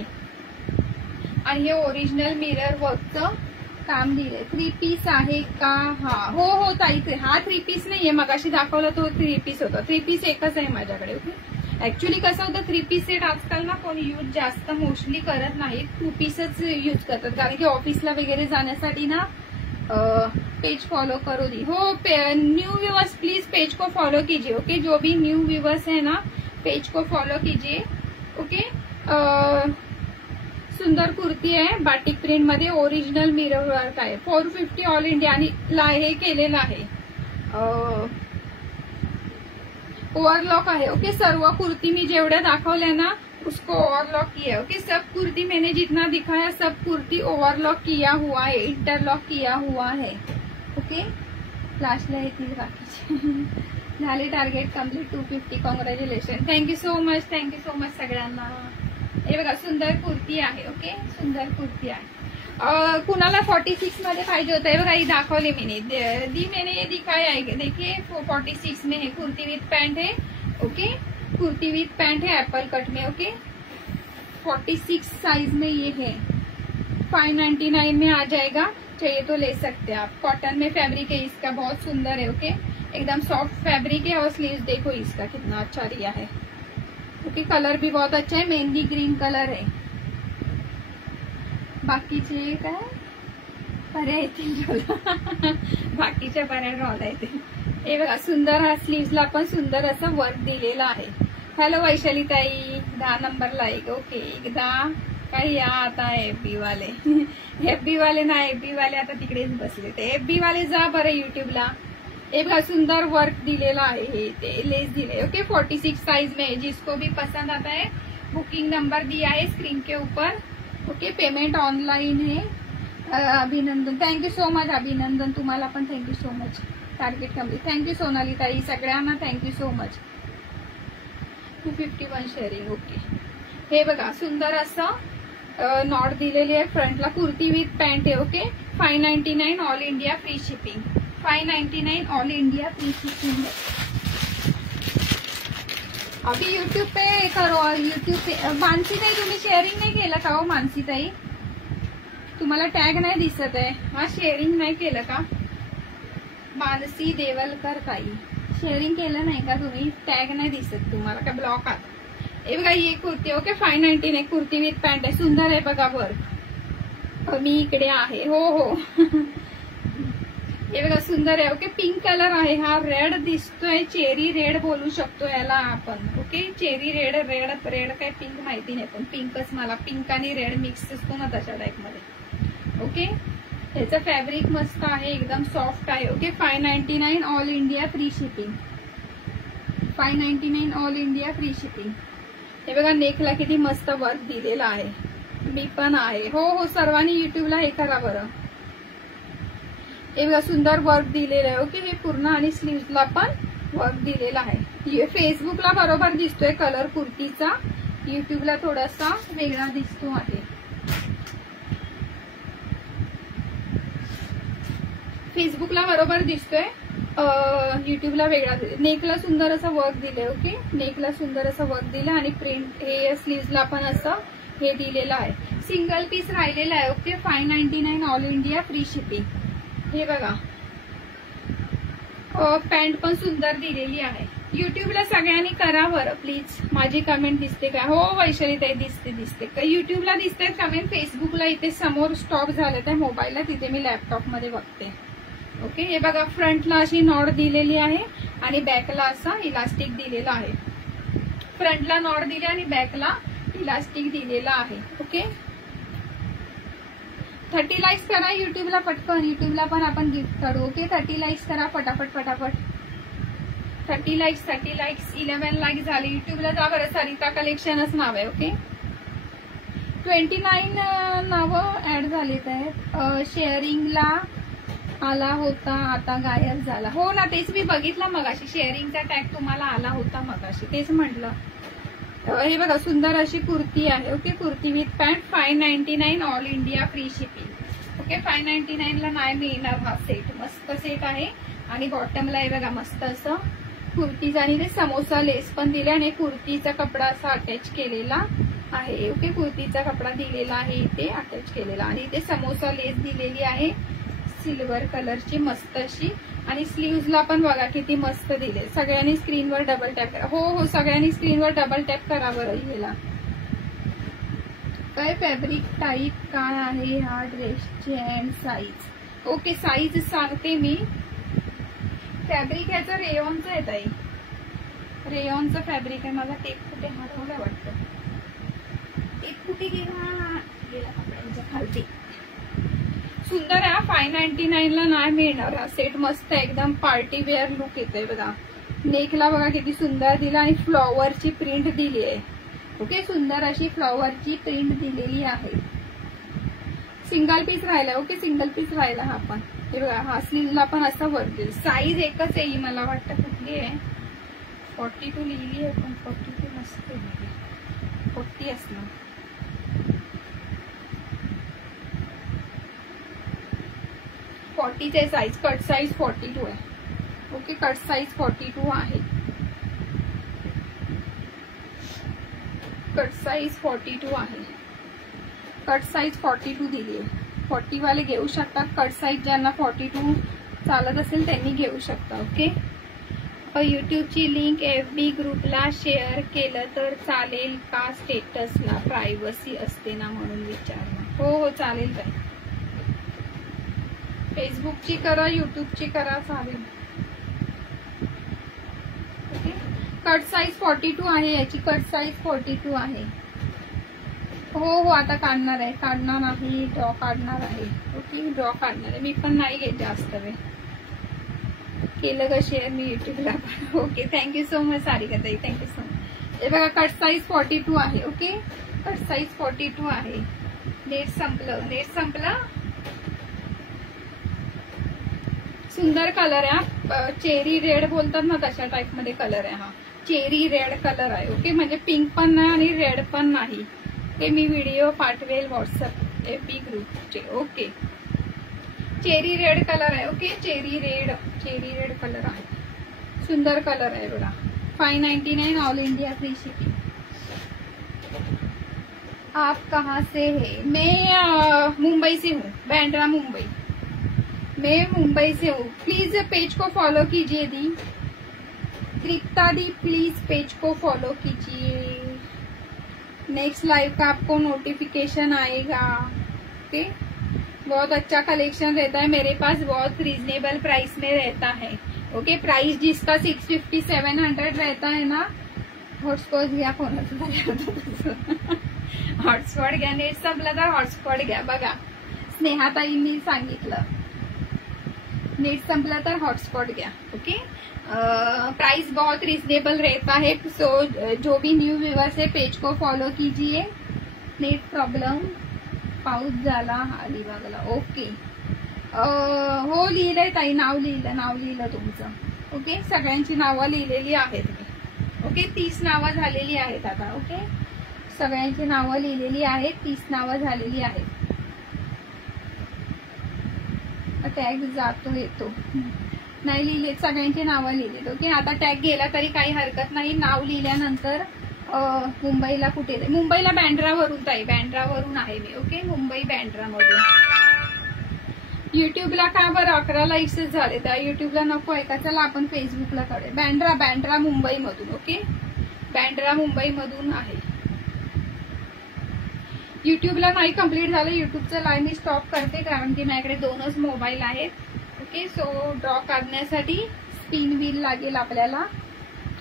आणि हे ओरिजिनल मिरर वर्कचं काम दिलंय. 3 पीस आहे का? हा हो ताई, हा 3 पीस नाहीये. मगाशी दाखवला तो 3 पीस होता. 3 पीस एकच आहे माझ्याकडे. ओके, ऍक्च्युली कसं होतं 3 पीस सेट आजकाल ना कोणी यूज जास्त मोस्टली करत नाहीत, 2 पीसच यूज करतात, कारण की ऑफिसला वगैरे जाण्यासाठी ना। पेज फॉलो करो दी हो, न्यू व्यूवर्स प्लीज पेज को फॉलो कीजिए। ओके, जो भी न्यू व्यूवर्स है ना पेज को फॉलो कीजिए। ओके, सुंदर कुर्ती आहे बाटिक प्रिंट मध्ये, ओरिजिनल मिरर वर्क आहे, 450 ऑल इंडिया आणि हे केलेलं आहे, ओवरलॉक आहे। ओके, सर्व कुर्ती मी जेवढ्या दाखवल्या ना उसको ओवरलॉक किया। ओके, सब कुर्ती मैंने जितना दिखाया सब कुर्ती ओवरलॉक किया हुआ है, इंटरलॉक किया हुआ है। ओके, लास्टला येतील बाकीचे। झाले target complete 250, congratulation, thank you so much, thank you so much सगळ्यांना। हे बघा सुंदर कुर्ती आहे। ओके, सुंदर कुर्ती आहे। कुणाला 46 मध्ये पाहिजे होतं, हे बघा ही दाखवली मैंने ये दिखाया है, देखिए 46 में है, कुर्ती विथ पैंट है। ओके, कुर्ती विथ पैंट है एप्पल कट में। ओके, 46 साइज में ये है, 599 में आ जाएगा, चाहिए तो ले सकते हैं आप। कॉटन में फैब्रिक है इसका, बहुत सुंदर है। ओके, एकदम सॉफ्ट फैब्रिक है और स्लीव्स देखो इसका कितना अच्छा रिया है। ओके, कलर भी बहुत अच्छा है, मेहंदी ग्रीन कलर है। बाकीचे काय पर्याय येतील बाकीच्या पर्याय राहता येतील। हे बघा सुंदर, हा स्लीव्सला पण सुंदर असं वर्क दिलेलं आहे। हॅलो वैशाली ताई, 10 नंबर लाईक। ओके, एकदा काही या आता एफबी वाले एफबी वाले ना, एफबी वाले आता तिकडेच बसले, ते एफबी वाले जा बरं युट्यूबला। हे बघा सुंदर वर्क दिलेला आहे, हे ते लेस दिले। ओके, 46 साइज में, जिसको भी पसंद आता है बुकिंग नंबर दिया है स्क्रीन के ऊपर। ओके, पेमेंट ऑनलाइन है। अभिनंदन, थँक्यू सो मच अभिनंदन, तुम्हाला पण thank you so much, target complete, thank you Sonali tai, सगळ्यांना thank you so much. 251 sharing. Okay, हे बघा सुंदर असं नॉट दिलेली आहे फ्रंटला, कुर्ती विथ पॅन्ट आहे। Okay, 599 all India free shipping, 599 all India free shipping है। अभी यूट्यूब पे करो, यूट्यूब पे मानसी ताई तुम्ही शेअरिंग नाही केलं का हो मानसी ताई, तुम्हाला टॅग नाही दिसत आहे, हा शेअरिंग नाही केलं का मानसी देवलकर ताई, शेअरिंग केलं नाही का तुम्ही, टॅग नाही दिसत तुम्हाला का, ब्लॉक आला। हे बघा ही कुर्ती। ओके, 599 कुर्ती विथ पॅन्ट आहे, सुंदर आहे बघा वर्क, मी इकडे आहे हो हो हे बघा सुंदर आहे। ओके, पिंक कलर आहे, हा रेड दिसतोय, चेरी रेड बोलू शकतो याला आपण। Okay, cherry red, red red काय पिंक माहिती नाही, पण पिंकच मला, पिंक आणि रेड मिक्स असतो ना तशा टाइप मध्ये। ओके, ह्याचं फॅब्रिक मस्त आहे, एकदम सॉफ्ट आहे। Okay, 599 all India free shipping, 599 all India free shipping. हे बघा नेकला किती मस्त वर्क दिलेला आहे, मी पण आहे हो हो, सर्वांनी युट्यूबला हे करा बरं। हे बघा सुंदर वर्क दिलेलं आहे। ओके, हे पूर्ण आणि स्लीव्सला पण वर्क दिलेला आहे। फेसबुकला बरोबर दिसतोय कलर कुर्तीचा, युट्यूबला थोडासा वेगळा दिसतो आहे। फेसबुकला बरोबर दिसतोय, युट्यूबला वेगळा। नेकला सुंदर असं वर्क दिलंय। ओके, नेकला सुंदर असं वर्क दिलं आणि प्रिंट हे स्लीव्सला पण असं हे दिलेलं आहे। सिंगल पीस राहिलेला आहे। Okay, 599 all India free shipping. हे बघा पॅन्ट पण सुंदर दिलेली आहे। युट्यूबला सगळ्यांनी करा बरं प्लीज, माझी कमेंट दिसते का हो वैशाली ताई, दिसते युट्यूबला दिसते कमेंट, फेसबुकला इथे समोर स्टॉप झाले त्या मोबाईलला, तिथे मी लॅपटॉप मध्ये बघते। ओके, हे बघा फ्रंटला अशी नॉट दिलेली आहे आणि बॅकला असा इलास्टिक दिलेला आहे, फ्रंटला नॉट दिली आणि बॅकला इलास्टिक दिलेला आहे। ओके, 30 लाईक्स करा युट्यूबला पटकन, युट्यूबला पण आपण गिफ्ट करू। ओके, 30 लाईक्स करा पटापट पटापट, 30 लाईक्स 11 लाईक झाले। युट्यूबला जा बरं, सरिता कलेक्शनच नाव आहे। ओके, 29 नावं ऍड झालेत आहेत, शेअरिंगला आला होता आता गायब झाला, हो ना तेच मी बघितलं मगाशी, शेअरिंगचा टॅग तुम्हाला आला होता मगाशी, तेच म्हटलं। हे बघा सुंदर अशी कुर्ती आहे। Okay, kurti with pant, 599 all India free shipping. Okay, 599 ला नाही मिळणार हा सेट, मस्त सेट आहे आणि बॉटमला हे बघा मस्त असं कुर्तीचा आणि ते समोसा लेस पण दिले आणि कुर्तीचा कपडा असा अटॅच केलेला आहे। ओके, कुर्तीचा कपडा दिलेला आहे इथे अटॅच केलेला आणि इथे समोसा लेस दिलेली आहे, सिल्वर कलरची मस्त अशी, आणि स्लीव्हजला पण बघा किती मस्त दिले. सगळ्यांनी स्क्रीनवर डबल टॅप करा. हो हो, सगळ्यांनी स्क्रीनवर डबल टॅप करा बरं. याला काय फॅब्रिक टाईप काय आहे ह्या ड्रेसची अँड साईज? ओके, साईज सांगते मी. फॅब्रिक ह्याचं रेयॉनचं आहे ताई, रेयॉनचं फॅब्रिक आहे. माझा टेप कुठे हरवलाय वाटतं. टेप कुठे गेला कपड्यांच्या खालती. सुंदर आहे. 599 ला नाही मिळणार. हा सेट मस्त आहे एकदम, पार्टी वेअर लुक येतोय बघा. नेकला बघा किती सुंदर दिला आणि फ्लॉवरची प्रिंट दिली आहे. ओके, सुंदर अशी फ्लॉवरची प्रिंट दिलेली आहे. सिंगल पीस राहिला. ओके, सिंगल पीस राहिला हा पण. हे बघा, हा स्लीवला पण असा वरती. साईज एकच आहे ही, मला वाटतं कुठली आहे. 42 लिहिली आहे पण 42 नसते, 40 असणार. चे साईज, कट साईज 42 आहे. ओके, कट साईज 42 आहे. कट साईज 42 आहे. कट साईज 42 दिली आहे. 40 वाले घेऊ शकतात. कट साईज ज्यांना 42 चालत असेल त्यांनी घेऊ शकता. ओके, युट्यूबची लिंक FB ग्रुपला शेअर केलं तर चालेल का? स्टेटसला प्रायव्हसी असते ना म्हणून विचारलं. हो हो, चालेल ताई. फेसबुकची करा, युट्यूबची करा, चालेल. ओके, कट साईज 42 आहे याची. कट साईज 42 आहे. हो हो, आता काढणार आहे. काढणार आहे, ड्रॉ काढणार आहे. ओके, ड्रॉ काढणार आहे. मी पण नाही घेत जास्त वेळ. केलं का शेअर मी युट्यूबला पण. Okay, thank you so much Sarika tai, thank you so much. हे बघा, कट साईज 42 आहे. ओके, कट साईज 42 आहे. नेट संपलं, नेट संपलं. सुंदर कलर आहे. चेरी रेड बोलतात ना तशा टाइप मध्ये कलर आहे हा. चेरी रेड कलर आहे. ओके, म्हणजे पिंक पण नाही आणि रेड पण नाही. ते मी व्हिडिओ पाठवेल व्हॉट्सअप FB ग्रुपचे. ओके, चेरी रेड कलर आहे. ओके, चेरी रेड कलर आहे. सुंदर कलर आहे बघा. 599 ऑल इंडिया फ्री शिपिंग. आप कहाँ से है? मैं मुंबई से हूँ, बैंड्रा मुंबई. मैं मुंबई से हूँ. प्लीज पेज को फॉलो कीजिए दी. तृप्ता दी, प्लीज पेज को फॉलो कीजिए. नेक्स्ट लाइव का आपको नोटिफिकेशन आएगा. ओके, बहुत अच्छा कलेक्शन रहता है मेरे पास. बहुत रीजनेबल प्राइस में रहता है. ओके, प्राइस जिसका 650 700 रहता है ना. हॉटस्पॉट घ्या, हॉटस्पॉट घ्या. नेट संपलं तर हॉटस्पॉट घ्या. बघा, स्नेहाताईंनी सांगितलं, नेट संपला तर हॉटस्पॉट घ्या. ओके, प्राइस बहुत रिजनेबल रहता है. सो जो भी न्यू व्यूअर्स है पेज को फॉलो कीजिए. नेट प्रॉब्लेम, पाऊस झाला अलिबागला. ओके, हो लिहिलंय ताई, नाव लिहिलं तुमचं. ओके, सगळ्यांची नावं लिहिलेली आहेत. ओके, 30 नावं झालेली आहेत आता. ओके, सगळ्यांची नावं लिहिलेली आहेत. 30 नावं झालेली आहेत. टॅग जातो येतो नाही लिहिले, सगळ्यांची नावं लिहिलेत. ओके, आता टॅग गेला तरी काही हरकत नाही. नाव लिहिल्यानंतर मुंबईला कुठे? मुंबईला बँड्रावरून ताई, बँड्रावरून आहे मी. ओके, मुंबई बँड्रामधून. युट्यूबला का बरं 11 लाईक्स झाले? त्या युट्यूबला नको आहे का? चला आपण फेसबुकला काढू. बँड्रा मुंबई मधून. ओके, बँड्रा मुंबई मधून आहे. युट्यूबला नाही कम्प्लीट झालं. युट्यूबचं लाईव्ह मी स्टॉप करते कारण की माझ्याकडे 2च मोबाईल आहेत. ओके, सो ड्रॉ काढण्यासाठी स्पिन व्हील लागेल आपल्याला,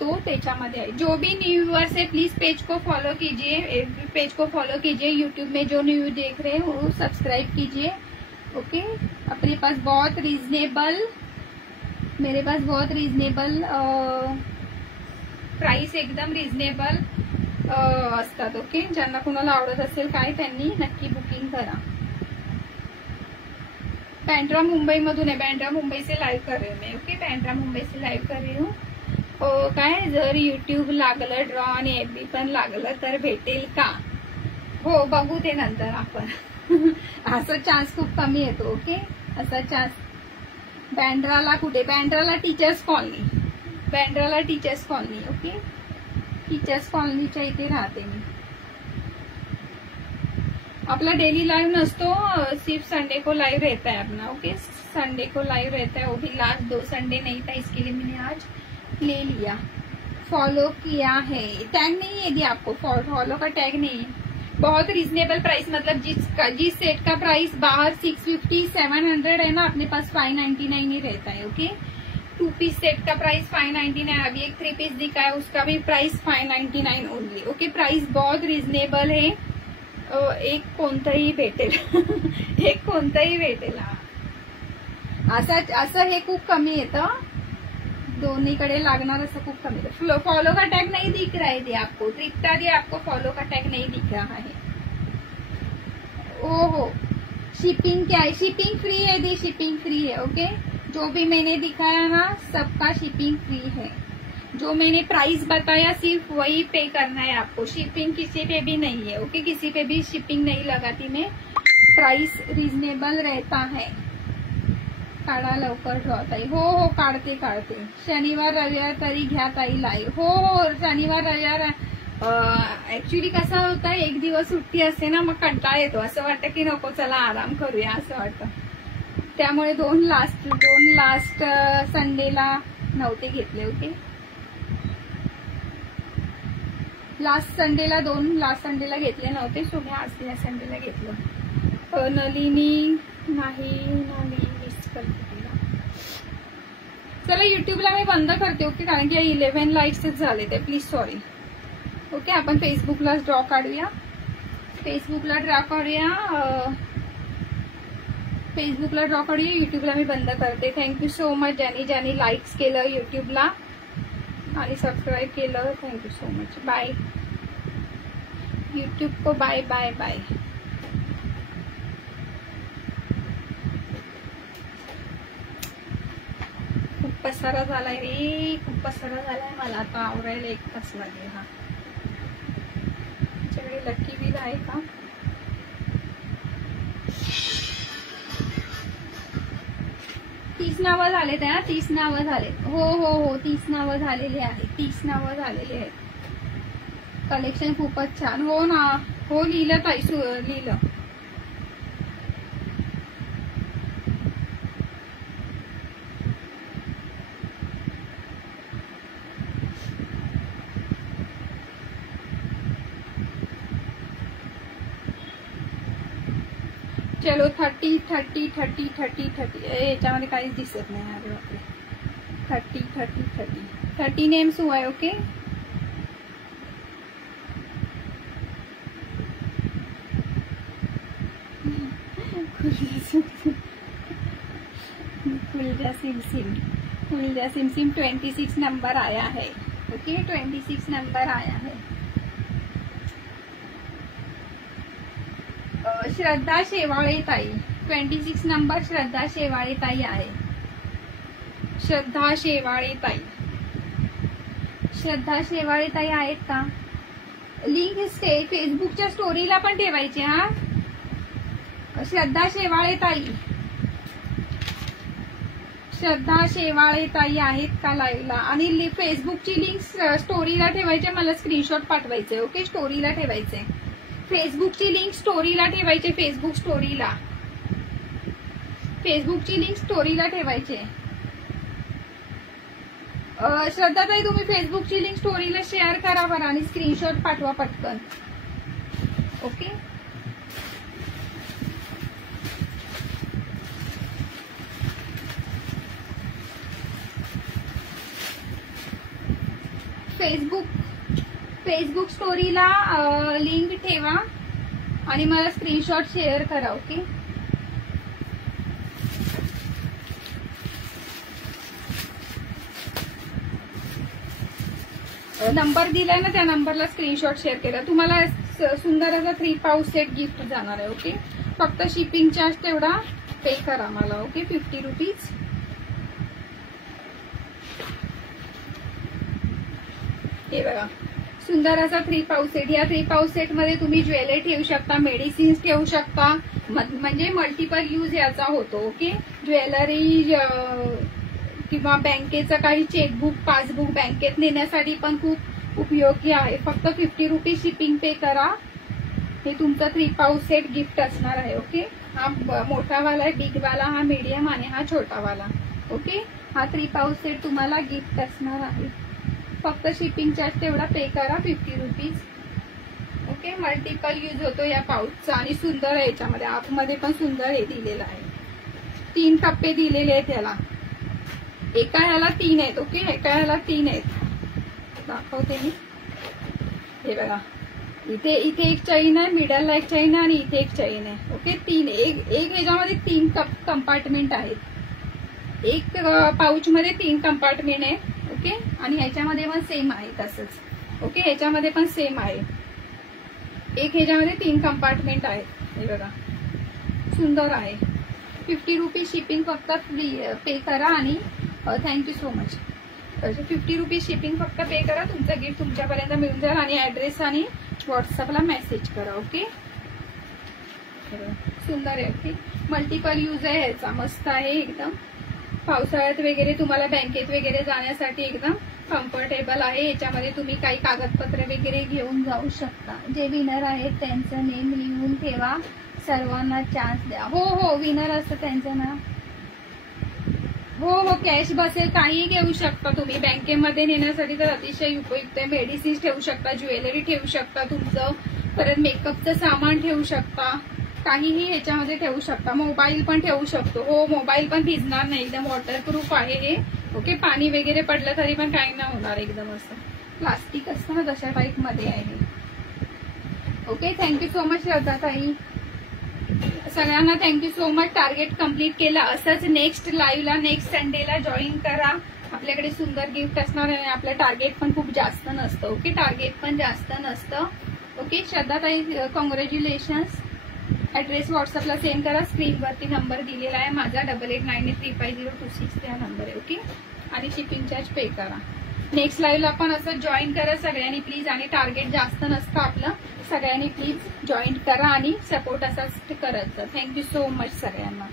तो त्याच्यामध्ये है. जो भी न्यू व्यूअर्स है प्लीज पेज को फॉलो कीजिए. पेज को फॉलो कीजिए. यूट्यूब में जो न्यू देख रहे हैं वो सब्सक्राइब कीजिए. ओके, अपने पास बहुत रीजनेबल, मेरे पास बहुत रीजनेबल प्राइस, एकदम रीजनेबल असतात. ओके, ज्यांना कुणाला आवडत असेल काय त्यांनी नक्की बुकिंग करा. बँड्रा मुंबई मधून आहे. बँड्रा मुंबई से लाईव्ह कर रही हूँ मैं. ओके, बँड्रा मुंबई से लाईव्ह कर रही हूँ. काय जर युट्यूब लागलं ड्रॉ आणि FB पण लागलं तर भेटेल का? हो, बघू ते नंतर आपण. असा चान्स खूप कमी येतो. ओके, असा चान्स. बँड्राला कुठे? बँड्राला टीचर्स कॉलनी. बँड्राला टीचर्स कॉलनी. ओके, टीचर्स कॉलनीच्या इथे राहते मी. अपना डेली लाइव नस्तो, सिर्फ संडे को लाइव रहता है अपना। ओके, संडे को लाइव रहता है, वो भी लास्ट 2 संडे नहीं था, इसके लिए मैंने आज ले लिया। फॉलो किया है, टैग नहीं है दिया आपको, फॉलो का टैग नहीं है। बहुत रीजनेबल प्राइस, मतलब जिस सेट का प्राइस बाहर 650 700 है ना, अपने पास 599 ही रहता है। ओके, 2 पीस सेट का प्राइस 599, अभी एक 3 पीस दिखा है उसका भी प्राइस 599 ओनली। ओके, प्राइस बहुत रिजनेबल है, एक कोणताही भेटेल एक कोणताही भेटेल। असं हे खूप कमी येतं, दोन्हीकडे लागणार असं खूप कमी येतं। फॉलो का टैग नहीं दिख रहा है, आपको त्रिप्टा दिया, आपको फॉलो का टैग नहीं दिख रहा है। ओहो, शिपिंग क्या है? शिपिंग फ्री है दी, शिपिंग फ्री है। ओके, जो भी मैंने दिखाया ना सबका शिपिंग फ्री है। जो मैंने प्राइस बताया सिर्फ वही पे करना है आपको, शिपिंग किसी पे भी नहीं है। ओके, किसी पे भी शिपिंग नहीं लगाती मैं, प्राइस रिजनेबल रहता है। काढा लवकर ड्रॉ ताई। हो काढते शनिवार रविवार तरी घ्या ताई लाईव्ह। हो शनिवार रविवार ऍक्च्युली कसा होता, एक दिवस सुट्टी असते ना, मग कंटाळा येतो, असं वाटतं की नको चला आराम करूया असं वाटतं। त्यामुळे दोन लास्ट संडेला नव्हते घेतले। ओके, लास्ट संडेला घेतले नव्हते, सो मी आज या संडेला घेतलं। नलिनी नाही मिस करते तिला। चला युट्यूबला मी बंद करते। ओके, कारण की 11 लाईक्सच झाले ते, प्लीज सॉरी। ओके, आपण फेसबुकला ड्रॉ काढूया, युट्यूबला मी बंद करते। थँक्यू सो मच ज्यांनी लाईक्स केलं युट्यूबला आणि सबस्क्राईब केलं, thank you so much. Bye YouTube को, बाय बाय बाय। खूप पसारा झालाय रे, खूप पसारा झालाय, मला आता आवरायला 1 तास लागेल। हा, तुमच्याकडे लकी व्हील आहे का? तीस नावं झालेत ना, 30 नावं झाले। हो 30 नावं झालेली आहे, 30 नावं झालेली आहेत। कलेक्शन खूपच छान। हो ना, हो लिहिलं ताई, लिहिलं। चलो 30 याच्यामध्ये काहीच दिसत नाही। अरे बापरे, 30 नेम्स हुआ है। ओके, खुलजा सिम 26 नंबर आया है। ओके, 26 नंबर आया है। श्रद्धा शेवाळे ताई, 26 नंबर श्रद्धा शेवाळे ताई आहे। श्रद्धा शेवाळे ताई आहेत का? लिंक फेसबुकच्या स्टोरीला पण ठेवायची। हा, श्रद्धा शेवाळे ताई आहेत का लाईव्हला? आणि फेसबुकची लिंक स्टोरीला ठेवायची, मला स्क्रीनशॉट पाठवायचे। ओके, स्टोरीला ठेवायचे, फेसबुकची लिंक स्टोरीला ठेवायची, फेसबुकची लिंक स्टोरीला ठेवायची। श्रद्धाताई तुम्ही फेसबुकची लिंक स्टोरीला शेअर करा बरं आणि स्क्रीनशॉट पाठवा पटकन। ओके, फेसबुक स्टोरीला लिंक ठेवा आणि मला स्क्रीनशॉट शेअर करा। ओके, नंबर दिलाय ना, त्या नंबरला स्क्रीनशॉट शेअर केला, तुम्हाला सुंदर असा 3 पाऊच सेट गिफ्ट जाणार आहे। ओके, फक्त शिपिंग चार्ज तेवढा पे करा मला। Okay, 50 rupees. हे बघा, सुंदर असा 3 पाऊच सेट। या 3 पाऊच सेट मध्ये तुम्ही ज्वेलरी ठेवू शकता, मेडिसिन्स ठेवू शकता, म्हणजे मल्टिपल यूज याचा होतो। ओके, ज्वेलरी किंवा बँकेचं काही चेकबुक, पासबुक बँकेत नेण्यासाठी पण खूप उपयोगी आहे। फक्त 50 रुपीज शिपिंग पे करा हे तुमचा 3 पाऊच सेट गिफ्ट असणार आहे. ओके, हा मोठावाला आहे, बिग वाला, हा मीडियम आणि हा छोटावाला. ओके, हा 3 पाऊच सेट तुम्हाला गिफ्ट असणार आहे. फक्त शिपिंग चार्ज तेवढा पे करा, 50 रुपीज. ओके, मल्टिपल यूज होतो या पाऊचचा आणि सुंदर आहे. याच्यामध्ये आतमध्ये पण सुंदर हे दिलेलं आहे. 3 टप्पे दिलेले आहेत याला. एका ह्याला 3 आहेत. ओके, एका ह्याला 3 आहेत. दाखवते मी. हे बघा, इथे एक चैन आहे, मिडलला एक चैन आहे आणि इथे एक चैन आहे. ओके, 3 एक ह्याच्यामध्ये 3 कंपार्टमेंट आहेत. एक पाऊच मध्ये 3 कंपार्टमेंट आहे. ओके, आणि ह्याच्यामध्ये पण सेम आहे तसंच. ओके, ह्याच्यामध्ये पण सेम आहे. एक ह्याच्यामध्ये 3 कंपार्टमेंट आहेत. हे बघा, सुंदर आहे. 50 रुपीज शिपिंग फक्त पे करा आणि thank you so much. 50 rupees shipping फक्त पे करा, तुमचं गिफ्ट तुमच्यापर्यंत मिळून जाईल आणि ऍड्रेस आणि व्हॉट्सअपला मेसेज करा. ओके, सुंदर आहे. ओके, मल्टिपल यूज आहे ह्याचा, मस्त आहे एकदम. पावसाळ्यात वगैरे तुम्हाला बँकेत वगैरे जाण्यासाठी एकदम कम्फर्टेबल आहे. याच्यामध्ये तुम्ही काही कागदपत्र वगैरे घेऊन जाऊ शकता. जे विनर आहेत त्यांचं नेम लिहून ठेवा, सर्वांना चान्स द्या. हो, विनर असतं त्यांचं नाव. हो, कॅश बसेल, काही घेऊ शकता तुम्ही. बँकेमध्ये नेण्यासाठी तर अतिशय उपयुक्त आहे. मेडिसिन्स ठेवू शकता, ज्वेलरी ठेवू शकता, तुमचं परत मेकअपचं सामान ठेवू शकता, काहीही ह्याच्यामध्ये ठेवू शकता. मोबाईल पण ठेवू शकतो. हो, मोबाईल पण भिजणार नाही, एकदम वॉटरप्रूफ आहे हे. ओके, पाणी वगैरे पडलं तरी पण काही नाही होणार. एकदम असं प्लास्टिक असतं ना तशा टाईप मध्ये आहे. ओके, थँक्यू सो मच श्रद्धाताई. सगळ्यांना thank you so much. Target complete केला. असंच नेक्स्ट लाईव्हला नेक्स्ट संडेला जॉईन करा. आपल्याकडे सुंदर गिफ्ट असणार आहे. आपलं टार्गेट पण खूप जास्त नसतं. ओके, टार्गेट पण जास्त नसतं. ओके, श्रद्धाताई कॉंग्रॅच्युलेशन्स. ऍड्रेस व्हॉट्सअपला सेंड करा. स्क्रीनवरती नंबर दिलेला आहे माझा 8898350263 हा नंबर आहे. ओके, आणि शिपिंग चार्ज पे करा. नेक्स्ट लाईव्हला पण असं जॉईन करा सगळ्यांनी प्लीज. आणि टार्गेट जास्त नसतं आपलं. सगळ्यांनी प्लीज जॉईन करा आणि सपोर्ट असाच करत जा. थँक्यू सो मच सगळ्यांना.